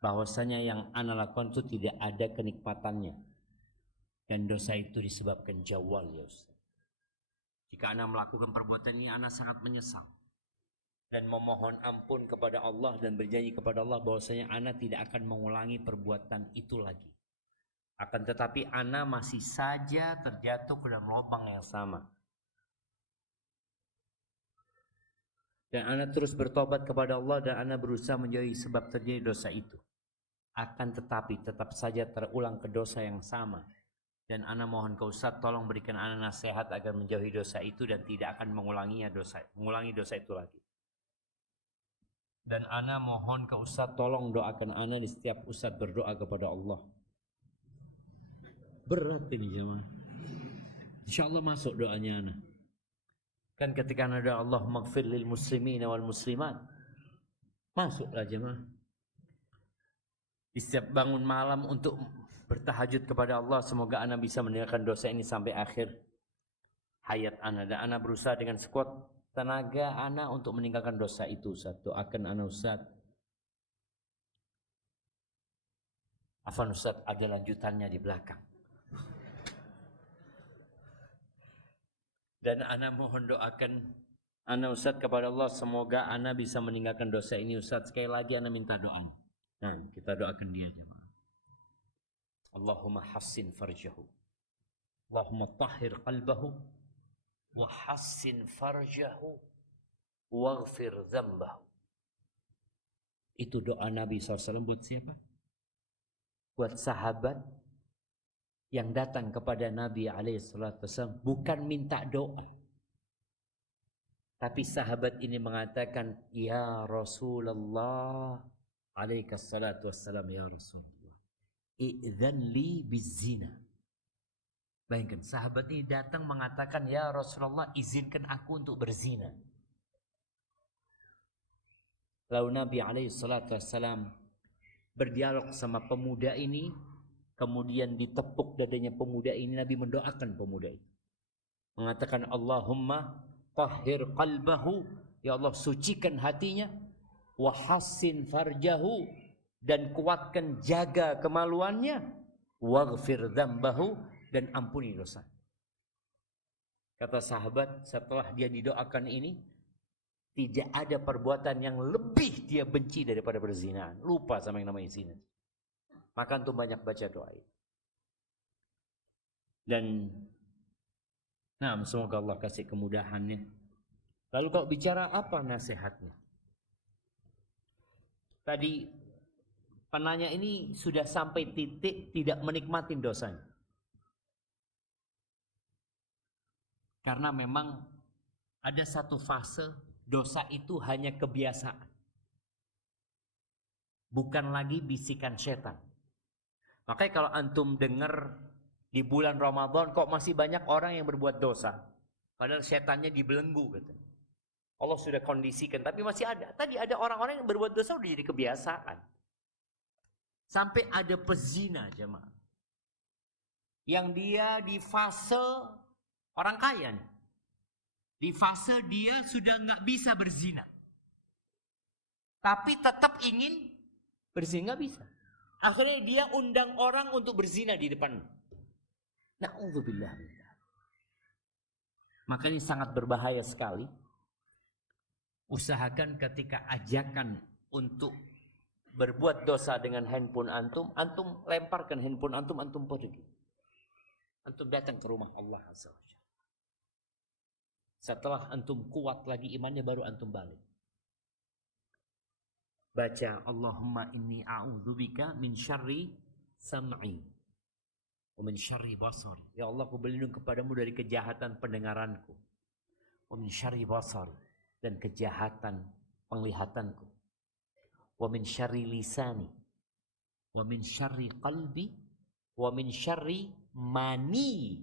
bahwasanya yang ana lakukan itu tidak ada kenikmatannya. Dan dosa itu disebabkan jawal ya Ustaz. Jika ana melakukan perbuatan ini, ana sangat menyesal dan memohon ampun kepada Allah dan berjanji kepada Allah bahwasanya ana tidak akan mengulangi perbuatan itu lagi. Akan tetapi ana masih saja terjatuh ke dalam lubang yang sama. Dan ana terus bertobat kepada Allah dan ana berusaha menjauhi sebab terjadi dosa itu. Akan tetapi tetap saja terulang ke dosa yang sama. Dan ana mohon ke Ustaz tolong berikan ana nasihat agar menjauhi dosa itu dan tidak akan mengulangi dosa itu lagi. Dan ana mohon ke Ustaz tolong doakan ana di setiap Ustaz berdoa kepada Allah. Berat ini jemaah. Insyaallah masuk doanya ana. Kan ketika ana doa Allah maghfir lil muslimin wal muslimat. Masuklah jemaah. Di setiap bangun malam untuk bertahajud kepada Allah, semoga ana bisa meninggalkan dosa ini sampai akhir hayat ana. Dan ana berusaha dengan sekuat tenaga ana untuk meninggalkan dosa itu. Ustaz, doakan ana Ustaz. Afwan Ustaz, ada lanjutannya di belakang. Dan ana mohon doakan ana Ustaz kepada Allah, semoga ana bisa meninggalkan dosa ini Ustaz. Sekali lagi ana minta doanya. Nah, kita doakan dia jemaah. Allahumma hassin farjahu. Allahumma tahhir qalbahu wa hassin farjahu waghfir dzambahu. Itu doa Nabi SAW buat siapa? Buat sahabat yang datang kepada Nabi SAW bukan minta doa. Tapi sahabat ini mengatakan, ya Rasulullah alaikas salatu wassalam ya Rasulullah. I'dzan li bizina. Bayangkan sahabat ini datang mengatakan, ya Rasulullah izinkan aku untuk berzina. Lalu Nabi alaihi salatu wassalam berdialog sama pemuda ini, kemudian ditepuk dadanya pemuda ini, Nabi mendoakan pemuda itu. Mengatakan Allahumma tahhir qalbahu, ya Allah sucikan hatinya, wa hassin farjahu, dan kuatkan jaga kemaluannya, waghfir dzambahu, dan ampuni dosa. Kata sahabat setelah dia didoakan ini, tidak ada perbuatan yang lebih dia benci daripada perzinahan. Lupa sama yang namanya zina. Maka antum banyak baca doa itu. Dan semoga Allah kasih kemudahannya. Lalu kalau bicara apa nasihatnya? Tadi penanya ini sudah sampai titik tidak menikmati dosanya. Karena memang ada satu fase dosa itu hanya kebiasaan. Bukan lagi bisikan setan. Makanya kalau antum dengar di bulan Ramadan kok masih banyak orang yang berbuat dosa. Padahal setannya dibelenggu gitu. Allah sudah kondisikan, tapi masih ada. Tadi ada orang-orang yang berbuat dosa udah jadi kebiasaan. Sampai ada pezina jemaah. Yang dia di fase orang kaya nih. Di fase dia sudah nggak bisa berzina. Tapi tetap ingin berzina, nggak bisa. Akhirnya dia undang orang untuk berzina di depan. Na'udzubillah. Makanya sangat berbahaya sekali. Usahakan ketika ajakan untuk berbuat dosa dengan handphone antum, antum lemparkan handphone antum pergi. Antum datang ke rumah Allah Azza wa Jalla. Setelah antum kuat lagi imannya baru antum balik. Baca Allahumma inni a'udzubika min syarri sam'i wa min syarri basari. Ya Allah, aku berlindung kepadamu dari kejahatan pendengaranku. Wa min syarri basari, dan kejahatan penglihatanku. Wa min syarri lisani. Wa min syarri qalbi. Wa min syarri mani.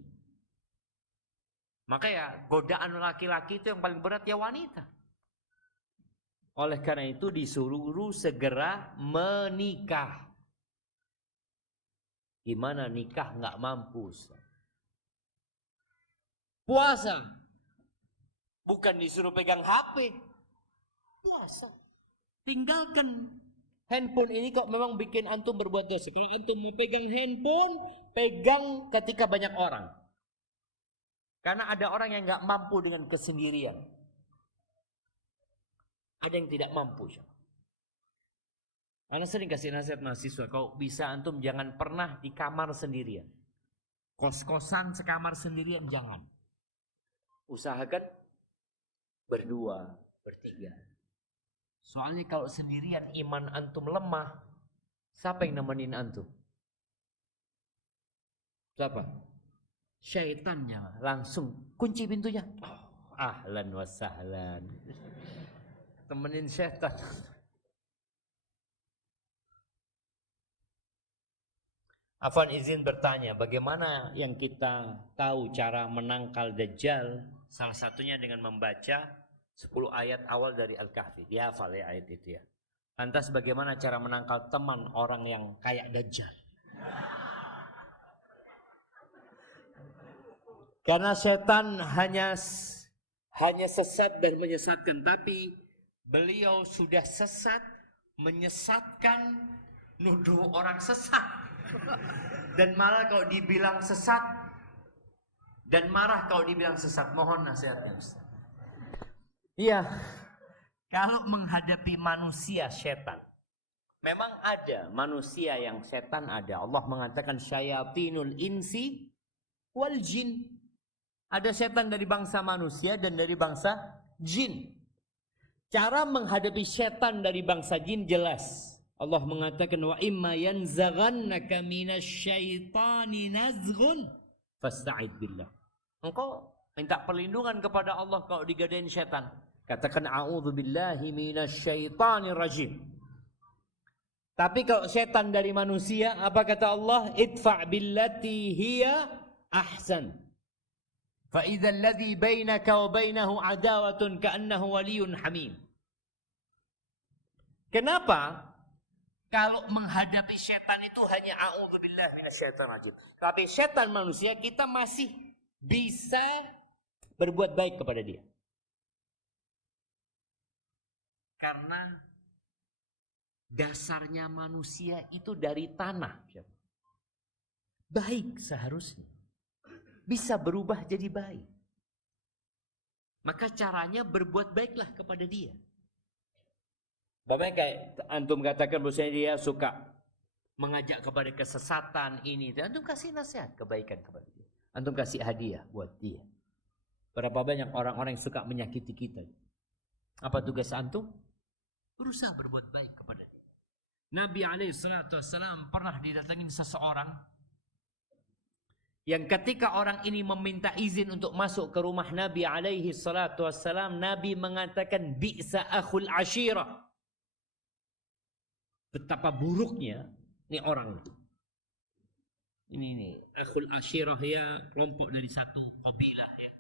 Maka ya godaan laki-laki itu yang paling berat ya wanita. Oleh karena itu disuruh segera menikah. Gimana nikah nggak mampu? Puasa. Bukan disuruh pegang HP. Puasa. Tinggalkan handphone ini kok memang bikin antum berbuat dosa. Kalau antum mau pegang handphone, pegang ketika banyak orang. Karena ada orang yang nggak mampu dengan kesendirian. Ada yang tidak mampu. Karena sering kasih nasihat mahasiswa, kalau bisa antum jangan pernah di kamar sendirian. Kos-kosan sekamar sendirian jangan. Usahakan berdua, bertiga. Soalnya kalau sendirian iman antum lemah, siapa yang nemenin antum? Siapa? Syaitannya langsung kunci pintunya. Oh, ahlan wa sahlan. Temenin setan. Afwan izin bertanya, bagaimana yang kita tahu cara menangkal Dajjal? Salah satunya dengan membaca 10 ayat awal dari Al-Kahfi. Dia hafal ya ayat itu ya. Lantas bagaimana cara menangkal teman orang yang kayak Dajjal? Karena setan hanya sesat dan menyesatkan, tapi beliau sudah sesat, menyesatkan, nuduh orang sesat. Dan malah kalau dibilang sesat, dan marah kalau dibilang sesat. Mohon nasihatnya Ustaz. Iya, kalau menghadapi manusia setan, memang ada manusia yang setan ada. Allah mengatakan syayatinul insi wal jin. Ada setan dari bangsa manusia dan dari bangsa jin. Cara menghadapi setan dari bangsa jin jelas. Allah mengatakan wa imma yanzaghannaka minasyaitani nazghun fasta'id billah. Engkau minta perlindungan kepada Allah kalau digadain setan. Katakan a'udzubillahi minasyaitonir rajim. Tapi kalau setan dari manusia, apa kata Allah? Idfa' billati hiya ahsan. Fa idzal ladzi bainaka wa bainahu adawatun ka'annahu waliyyun hamim. Kenapa? Kalau menghadapi setan itu hanya a'udzubillahi minasyaitonir rajim. Tapi setan manusia kita masih bisa berbuat baik kepada dia. Karena dasarnya manusia itu dari tanah. Baik seharusnya. Bisa berubah jadi baik. Maka caranya berbuat baiklah kepada dia. Bapaknya kayak antum katakan bahwasanya dia suka mengajak kepada kesesatan ini. Antum kasih nasihat kebaikan kepada dia. Antum kasih hadiah buat dia. Berapa banyak orang-orang yang suka menyakiti kita. Apa tugas antum? Berusaha berbuat baik kepada dia. Nabi SAW pernah didatangin seseorang yang ketika orang ini meminta izin untuk masuk ke rumah Nabi SAW, Nabi mengatakan bi'sa akhul ashirah. Betapa buruknya ini orang. Ini akhul ashirah ya, kelompok dari satu kabilah ya.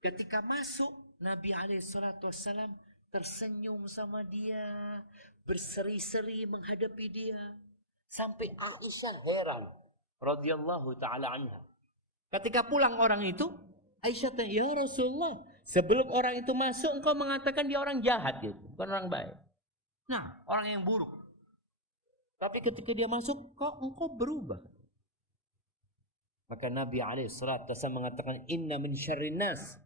Ketika masuk Nabi SAW tersenyum sama dia, berseri-seri menghadapi dia, sampai Aisyah heran radhiyallahu taala anha. Ketika pulang orang itu, Aisyah tanya, "Ya Rasulullah, sebelum orang itu masuk engkau mengatakan dia orang jahat gitu, bukan orang baik." Nah, orang yang buruk. Tapi ketika dia masuk, kok engkau berubah? Maka Nabi SAW mengatakan, "Inna min syarrin nas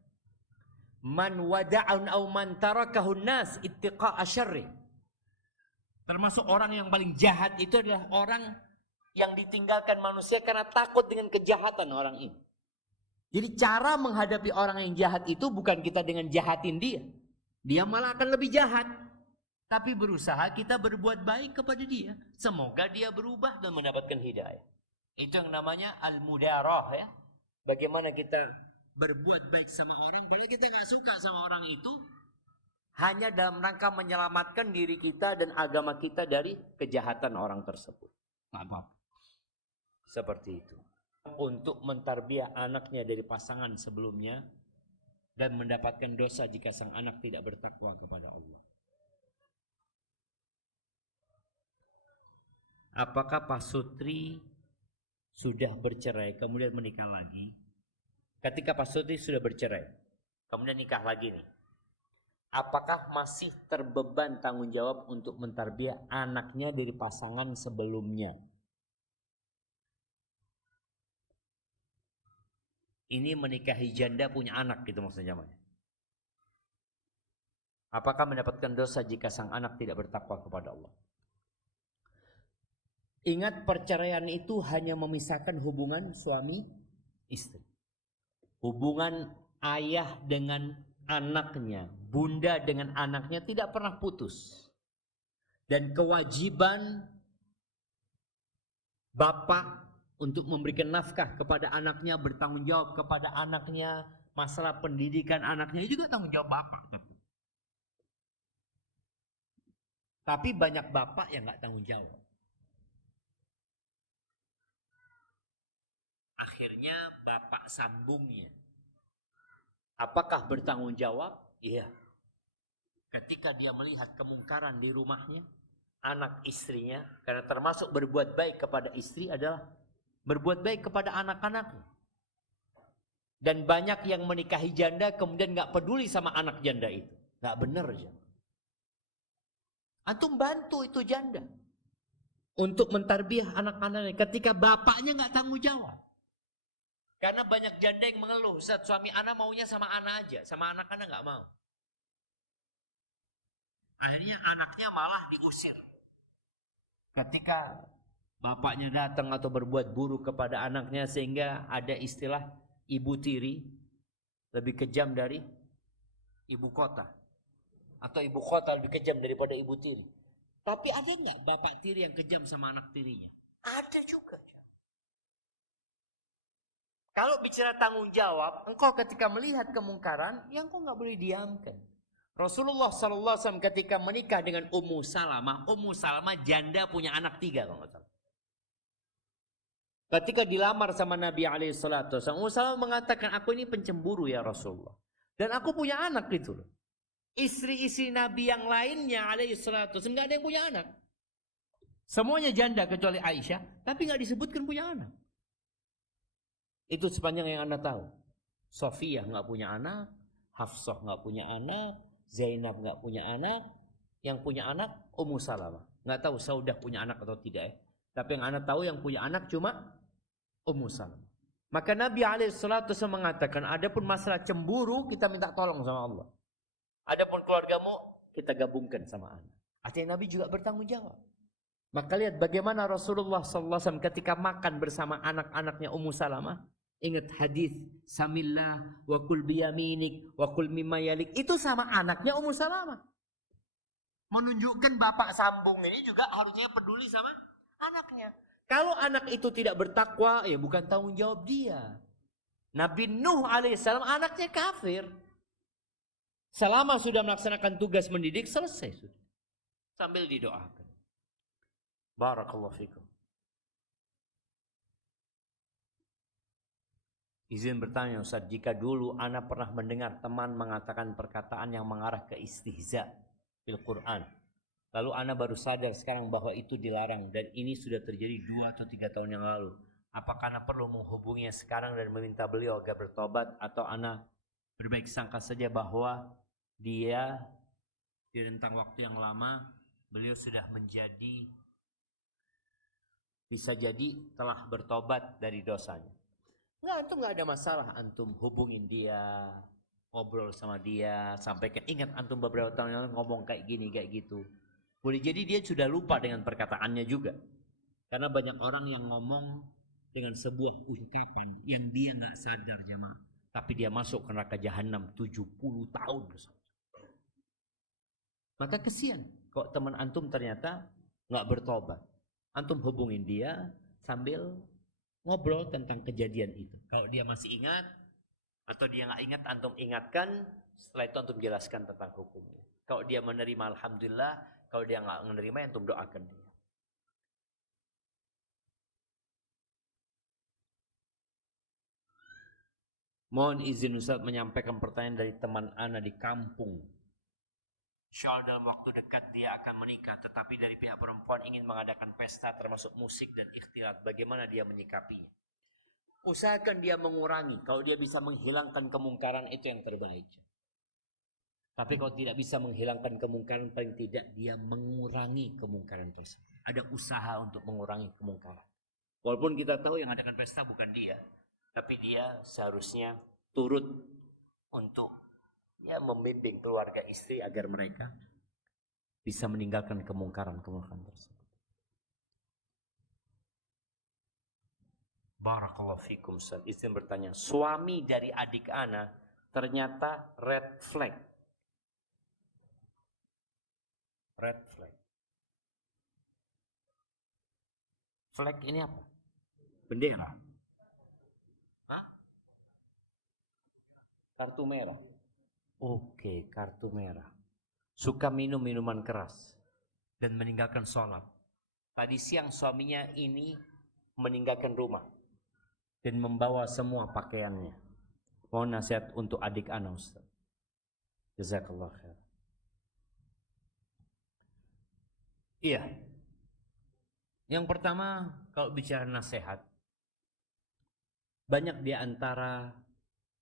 man wada'un aw man tarakahun nas ittiqa'a syarri." Termasuk orang yang paling jahat itu adalah orang yang ditinggalkan manusia karena takut dengan kejahatan orang ini. Jadi cara menghadapi orang yang jahat itu bukan kita dengan jahatin dia. Dia malah akan lebih jahat. Tapi berusaha kita berbuat baik kepada dia. Semoga dia berubah dan mendapatkan hidayah. Itu yang namanya al-mudarah ya. Bagaimana kita berbuat baik sama orang, padahal kita nggak suka sama orang itu, hanya dalam rangka menyelamatkan diri kita dan agama kita dari kejahatan orang tersebut. Maaf. Seperti itu. Untuk mentarbiah anaknya dari pasangan sebelumnya dan mendapatkan dosa jika sang anak tidak bertakwa kepada Allah. Apakah Pak Sutri sudah bercerai kemudian menikah lagi? Ketika Pak Sutri sudah bercerai kemudian nikah lagi nih, apakah masih terbeban tanggung jawab untuk mentarbiah anaknya dari pasangan sebelumnya? Ini menikahi janda punya anak gitu maksudnya. Apakah mendapatkan dosa jika sang anak tidak bertakwa kepada Allah? Ingat, perceraian itu hanya memisahkan hubungan suami istri. Hubungan ayah dengan anaknya, bunda dengan anaknya tidak pernah putus. Dan kewajiban bapak untuk memberikan nafkah kepada anaknya, bertanggung jawab kepada anaknya, masalah pendidikan anaknya juga tanggung jawab bapak. Tapi banyak bapak yang nggak tanggung jawab. Akhirnya bapak sambungnya. Apakah bertanggung jawab? Iya. Ketika dia melihat kemungkaran di rumahnya, anak istrinya, karena termasuk berbuat baik kepada istri adalah berbuat baik kepada anak-anaknya. Dan banyak yang menikahi janda kemudian nggak peduli sama anak janda itu. Nggak benar aja. Antum bantu itu janda untuk mentarbiah anak-anaknya ketika bapaknya nggak tanggung jawab. Karena banyak janda yang mengeluh, Ustaz, suami anak maunya sama anak aja, sama anak-anak nggak mau. Akhirnya anaknya malah diusir. Ketika bapaknya datang atau berbuat buruk kepada anaknya, sehingga ada istilah ibu tiri lebih kejam dari ibu kota, atau ibu kota lebih kejam daripada ibu tiri. Tapi ada nggak bapak tiri yang kejam sama anak tirinya? Ada juga. Kalau bicara tanggung jawab, engkau ketika melihat kemungkaran, yang engkau nggak boleh diamkan. Rasulullah SAW ketika menikah dengan Ummu Salamah janda punya anak 3 kalau nggak salah. Ketika dilamar sama Nabi SAW, Ummu Salamah mengatakan, aku ini pencemburu ya Rasulullah. Dan aku punya anak gitu loh. Istri-istri Nabi yang lainnya SAW nggak ada yang punya anak. Semuanya janda kecuali Aisyah, tapi nggak disebutkan punya anak. Itu sepanjang yang Anda tahu. Sofiyah nggak punya anak, Hafsah nggak punya anak, Zainab nggak punya anak, yang punya anak Ummu Salamah. Nggak tahu Saudah punya anak atau tidak ya. Tapi yang Anda tahu yang punya anak cuma Ummu Salamah. Maka Nabi SAW mengatakan, adapun masalah cemburu kita minta tolong sama Allah. Adapun keluargamu kita gabungkan sama anak. Artinya Nabi juga bertanggung jawab. Maka lihat bagaimana Rasulullah SAW ketika makan bersama anak-anaknya Ummu Salamah. Ingat hadis samillah wa kul biyaminik wa kul mimma yalik. Itu sama anaknya Ummu Salamah. Menunjukkan bapak sambung ini juga harusnya peduli sama anaknya. Kalau anak itu tidak bertakwa, ya bukan tanggung jawab dia. Nabi Nuh alaihissalam anaknya kafir. Selama sudah melaksanakan tugas mendidik, selesai sudah. Sambil didoakan. Barakallahu fikum. Izin bertanya Ustaz, jika dulu ana pernah mendengar teman mengatakan perkataan yang mengarah ke istihza bil Quran, lalu ana baru sadar sekarang bahwa itu dilarang dan ini sudah terjadi 2 atau 3 tahun yang lalu, apakah ana perlu menghubunginya sekarang dan meminta beliau agar bertobat, atau ana berbaik sangka saja bahwa dia di rentang waktu yang lama beliau sudah menjadi, bisa jadi telah bertobat dari dosanya? Enggak, antum enggak ada masalah antum hubungin dia, ngobrol sama dia, sampaikan, ingat antum beberapa tahun yang lalu ngomong kayak gini kayak gitu. Boleh jadi dia sudah lupa dengan perkataannya juga. Karena banyak orang yang ngomong dengan sebuah ucapan yang dia nggak sadar jemaah, tapi dia masuk ke neraka jahanam 70 tahun. Maka kesian kok teman antum ternyata nggak bertobat. Antum hubungin dia sambil ngobrol tentang kejadian itu. Kalau dia masih ingat atau dia nggak ingat, antum ingatkan. Setelah itu antum jelaskan tentang hukumnya. Kalau dia menerima, alhamdulillah. Kalau dia nggak menerima, antum doakan dia. Mohon izin Ustaz menyampaikan pertanyaan dari teman ana di kampung. Insya Allah dalam waktu dekat dia akan menikah, tetapi dari pihak perempuan ingin mengadakan pesta termasuk musik dan ikhtilat. Bagaimana dia menyikapinya? Usahakan dia mengurangi. Kalau dia bisa menghilangkan kemungkaran, itu yang terbaik. Tapi kalau tidak bisa menghilangkan kemungkaran, paling tidak dia mengurangi kemungkaran tersebut. Ada usaha untuk mengurangi kemungkaran. Walaupun kita tahu yang adakan pesta bukan dia, tapi dia seharusnya turut untuk membimbing keluarga istri agar mereka bisa meninggalkan kemungkaran-kemungkaran tersebut. Barakallahu fikum. Izin bertanya, suami dari adik ana ternyata red flag. Red flag. Flag ini apa? Bendera. Hah? Kartu merah. Oke, kartu merah. Suka minum minuman keras dan meninggalkan sholat. Tadi siang suaminya ini meninggalkan rumah dan membawa semua pakaiannya. Mohon nasihat untuk adik ana Ustaz. Jazakallah khair. Iya. Yang pertama, kalau bicara nasihat, banyak di antara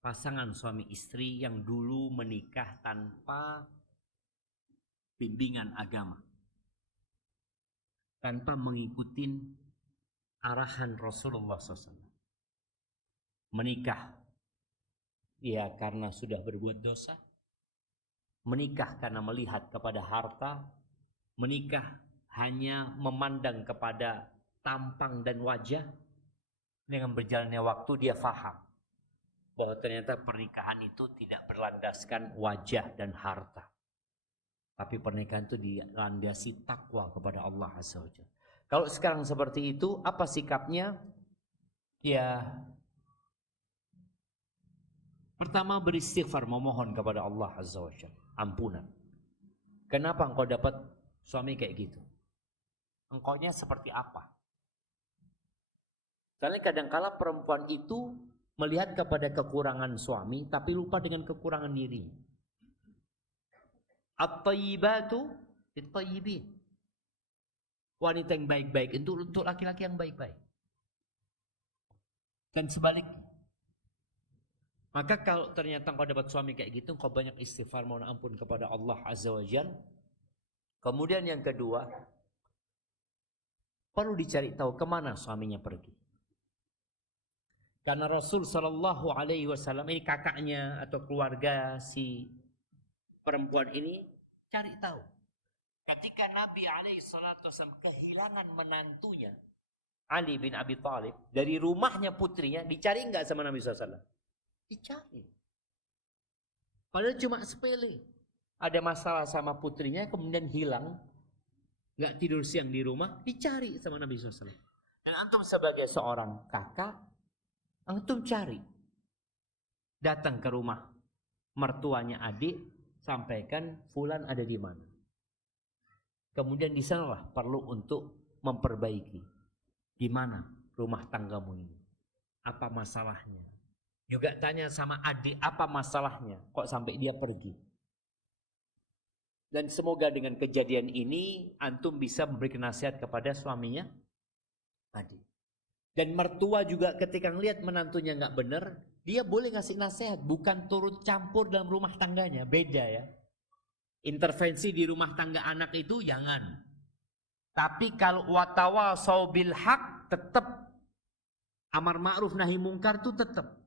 pasangan suami istri yang dulu menikah tanpa bimbingan agama, tanpa mengikuti arahan Rasulullah SAW. Menikah ya karena sudah berbuat dosa, menikah karena melihat kepada harta, menikah hanya memandang kepada tampang dan wajah. Dengan berjalannya waktu dia faham bahwa ternyata pernikahan itu tidak berlandaskan wajah dan harta, tapi pernikahan itu dilandasi takwa kepada Allah Azza wa Jalla. Kalau sekarang seperti itu, apa sikapnya? Ya, pertama beristighfar, memohon kepada Allah Azza wa Jalla ampunan. Kenapa engkau dapat suami kayak gitu? Engkaunya seperti apa? Karena kadang-kala perempuan itu melihat kepada kekurangan suami tapi lupa dengan kekurangan diri. At-tayyibatu lit-tayyibin. Wanita yang baik-baik itu untuk laki-laki yang baik-baik. Dan sebaliknya. Maka kalau ternyata kau dapat suami kayak gitu, kau banyak istighfar mohon ampun kepada Allah Azza wa Jalla. Kemudian yang kedua, perlu dicari tahu kemana suaminya pergi. Karena Rasul Shallallahu Alaihi Wasallam ini kakaknya atau keluarga si perempuan ini cari tahu. Ketika Nabi Alaihi Wasallam kehilangan menantunya Ali bin Abi Thalib dari rumahnya putrinya, dicari nggak sama Nabi SAW? Dicari. Padahal cuma sepele. Ada masalah sama putrinya kemudian hilang, nggak tidur siang di rumah, dicari sama Nabi SAW. Dan antum sebagai seorang kakak, antum cari, datang ke rumah mertuanya adik, sampaikan fulan ada di mana. Kemudian di sanalah perlu untuk memperbaiki. Di mana rumah tanggamu ini? Apa masalahnya? Juga tanya sama adik apa masalahnya, kok sampai dia pergi. Dan semoga dengan kejadian ini antum bisa memberikan nasihat kepada suaminya adik. Dan mertua juga ketika ngelihat menantunya nggak benar, dia boleh ngasih nasihat, bukan turut campur dalam rumah tangganya. Beda ya. Intervensi di rumah tangga anak itu jangan. Tapi kalau watawasau bil haq, tetap amar ma'ruf nahi mungkar itu tetap.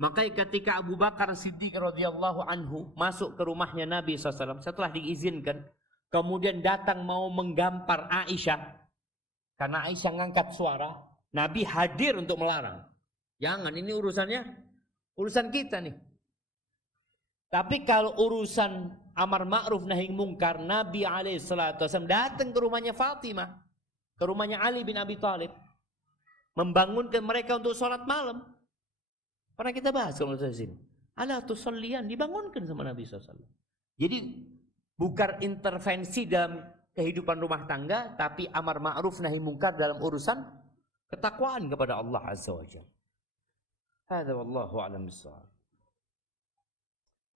Makanya ketika Abu Bakar Siddiq radhiyallahu anhu masuk ke rumahnya Nabi SAW setelah diizinkan, kemudian datang mau menggampar Aisyah karena Aisyah ngangkat suara. Nabi hadir untuk melarang. Jangan, ini urusan kita nih. Tapi kalau urusan amar ma'ruf nahi mungkar, Nabi alaihissalam datang ke rumahnya Fatimah, ke rumahnya Ali bin Abi Thalib, membangunkan mereka untuk sholat malam. Pernah kita bahas kalau di sini. Ala tusalliyan, dibangunkan sama Nabi SAW. Jadi bukan intervensi dalam kehidupan rumah tangga, tapi amar ma'ruf nahi mungkar dalam urusan ketakwaan kepada Allah Azza wa Jalla. Hadza wallahu a'lam bissawab.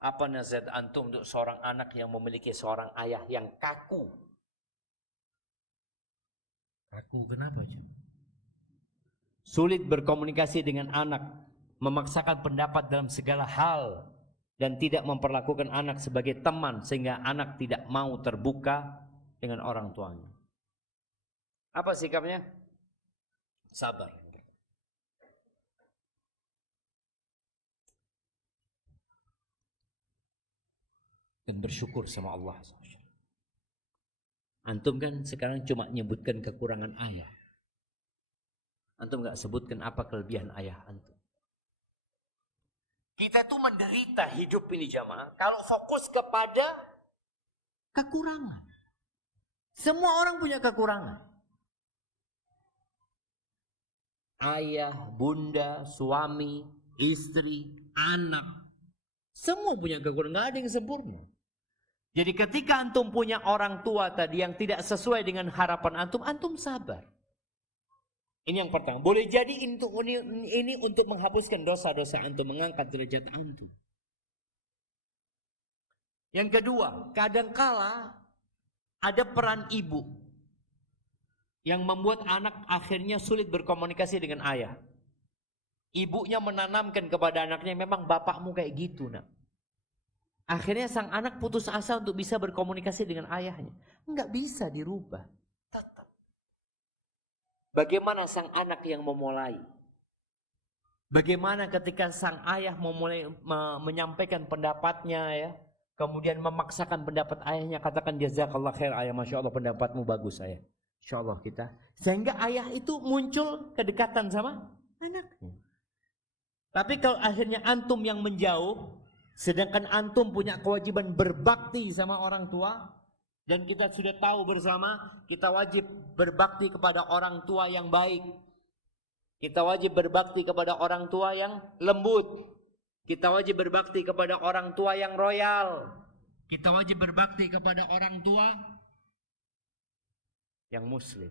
Apa nasihat antum untuk seorang anak yang memiliki seorang ayah yang kaku? Kaku kenapa, Jom? Sulit berkomunikasi dengan anak, memaksakan pendapat dalam segala hal, dan tidak memperlakukan anak sebagai teman sehingga anak tidak mau terbuka dengan orang tuanya. Apa sikapnya? Sabar. Dan bersyukur sama Allah. Antum kan sekarang cuma nyebutkan kekurangan ayah. Antum gak sebutkan apa kelebihan ayah antum. Kita tuh menderita hidup ini jamaah kalau fokus kepada kekurangan. Semua orang punya kekurangan. Ayah, bunda, suami, istri, anak. Semua punya kekurangan, gak ada yang sempurna. Jadi ketika antum punya orang tua tadi yang tidak sesuai dengan harapan antum, antum sabar. Ini yang pertama. Boleh jadi ini untuk menghapuskan dosa-dosa antum, mengangkat derajat antum. Yang kedua, kadangkala ada peran ibu yang membuat anak akhirnya sulit berkomunikasi dengan ayah. Ibunya menanamkan kepada anaknya, memang bapakmu kayak gitu, nak. Akhirnya sang anak putus asa untuk bisa berkomunikasi dengan ayahnya. Enggak bisa dirubah. Tetap. Bagaimana sang anak yang memulai? Bagaimana ketika sang ayah memulai menyampaikan pendapatnya ya, kemudian memaksakan pendapat ayahnya, katakan jazakallah khair ayah, masya Allah pendapatmu bagus ayah. Insya Allah kita. Sehingga ayah itu muncul kedekatan sama anaknya. Tapi kalau akhirnya antum yang menjauh, sedangkan antum punya kewajiban berbakti sama orang tua, dan kita sudah tahu bersama, kita wajib berbakti kepada orang tua yang baik. Kita wajib berbakti kepada orang tua yang lembut. Kita wajib berbakti kepada orang tua yang royal. Kita wajib berbakti kepada orang tua yang muslim.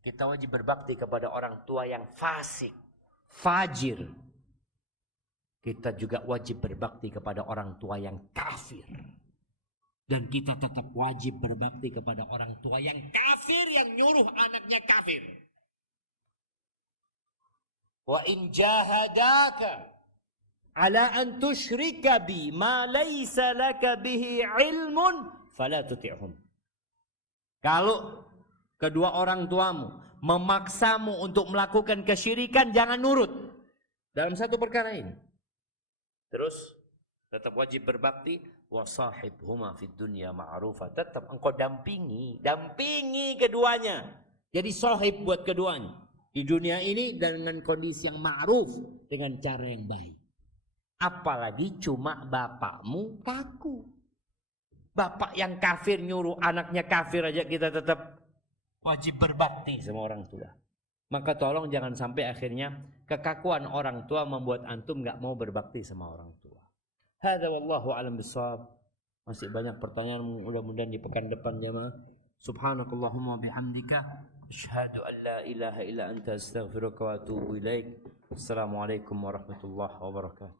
Kita wajib berbakti kepada orang tua yang fasik, fajir. Kita juga wajib berbakti kepada orang tua yang kafir. Dan kita tetap wajib berbakti kepada orang tua yang kafir, yang nyuruh anaknya kafir. Wa in jahadaka ala an tusyrika bi ma laysa laka bihi ilmun fala tuti'hum. Kalau kedua orang tuamu memaksamu untuk melakukan kesyirikan, jangan nurut dalam satu perkara ini. Terus tetap wajib berbakti, wa sahibhuma fid dunya ma'rufa. Tetap engkau dampingi keduanya. Jadi sahib buat keduanya di dunia ini dengan kondisi yang ma'ruf, dengan cara yang baik. Apalagi cuma bapakmu kaku. Bapak yang kafir nyuruh anaknya kafir aja kita tetap wajib berbakti sama orang tua. Maka tolong jangan sampai akhirnya kekakuan orang tua membuat antum gak mau berbakti sama orang tua. Hadza wallahu a'lam bissawab. Masih banyak pertanyaan, mudah-mudahan di pekan depan jemaah. Subhanakallahumma bihamdika asyhadu an la ilaha illa anta astaghfiruka wa atubu ilaik. Assalamualaikum warahmatullahi wabarakatuh.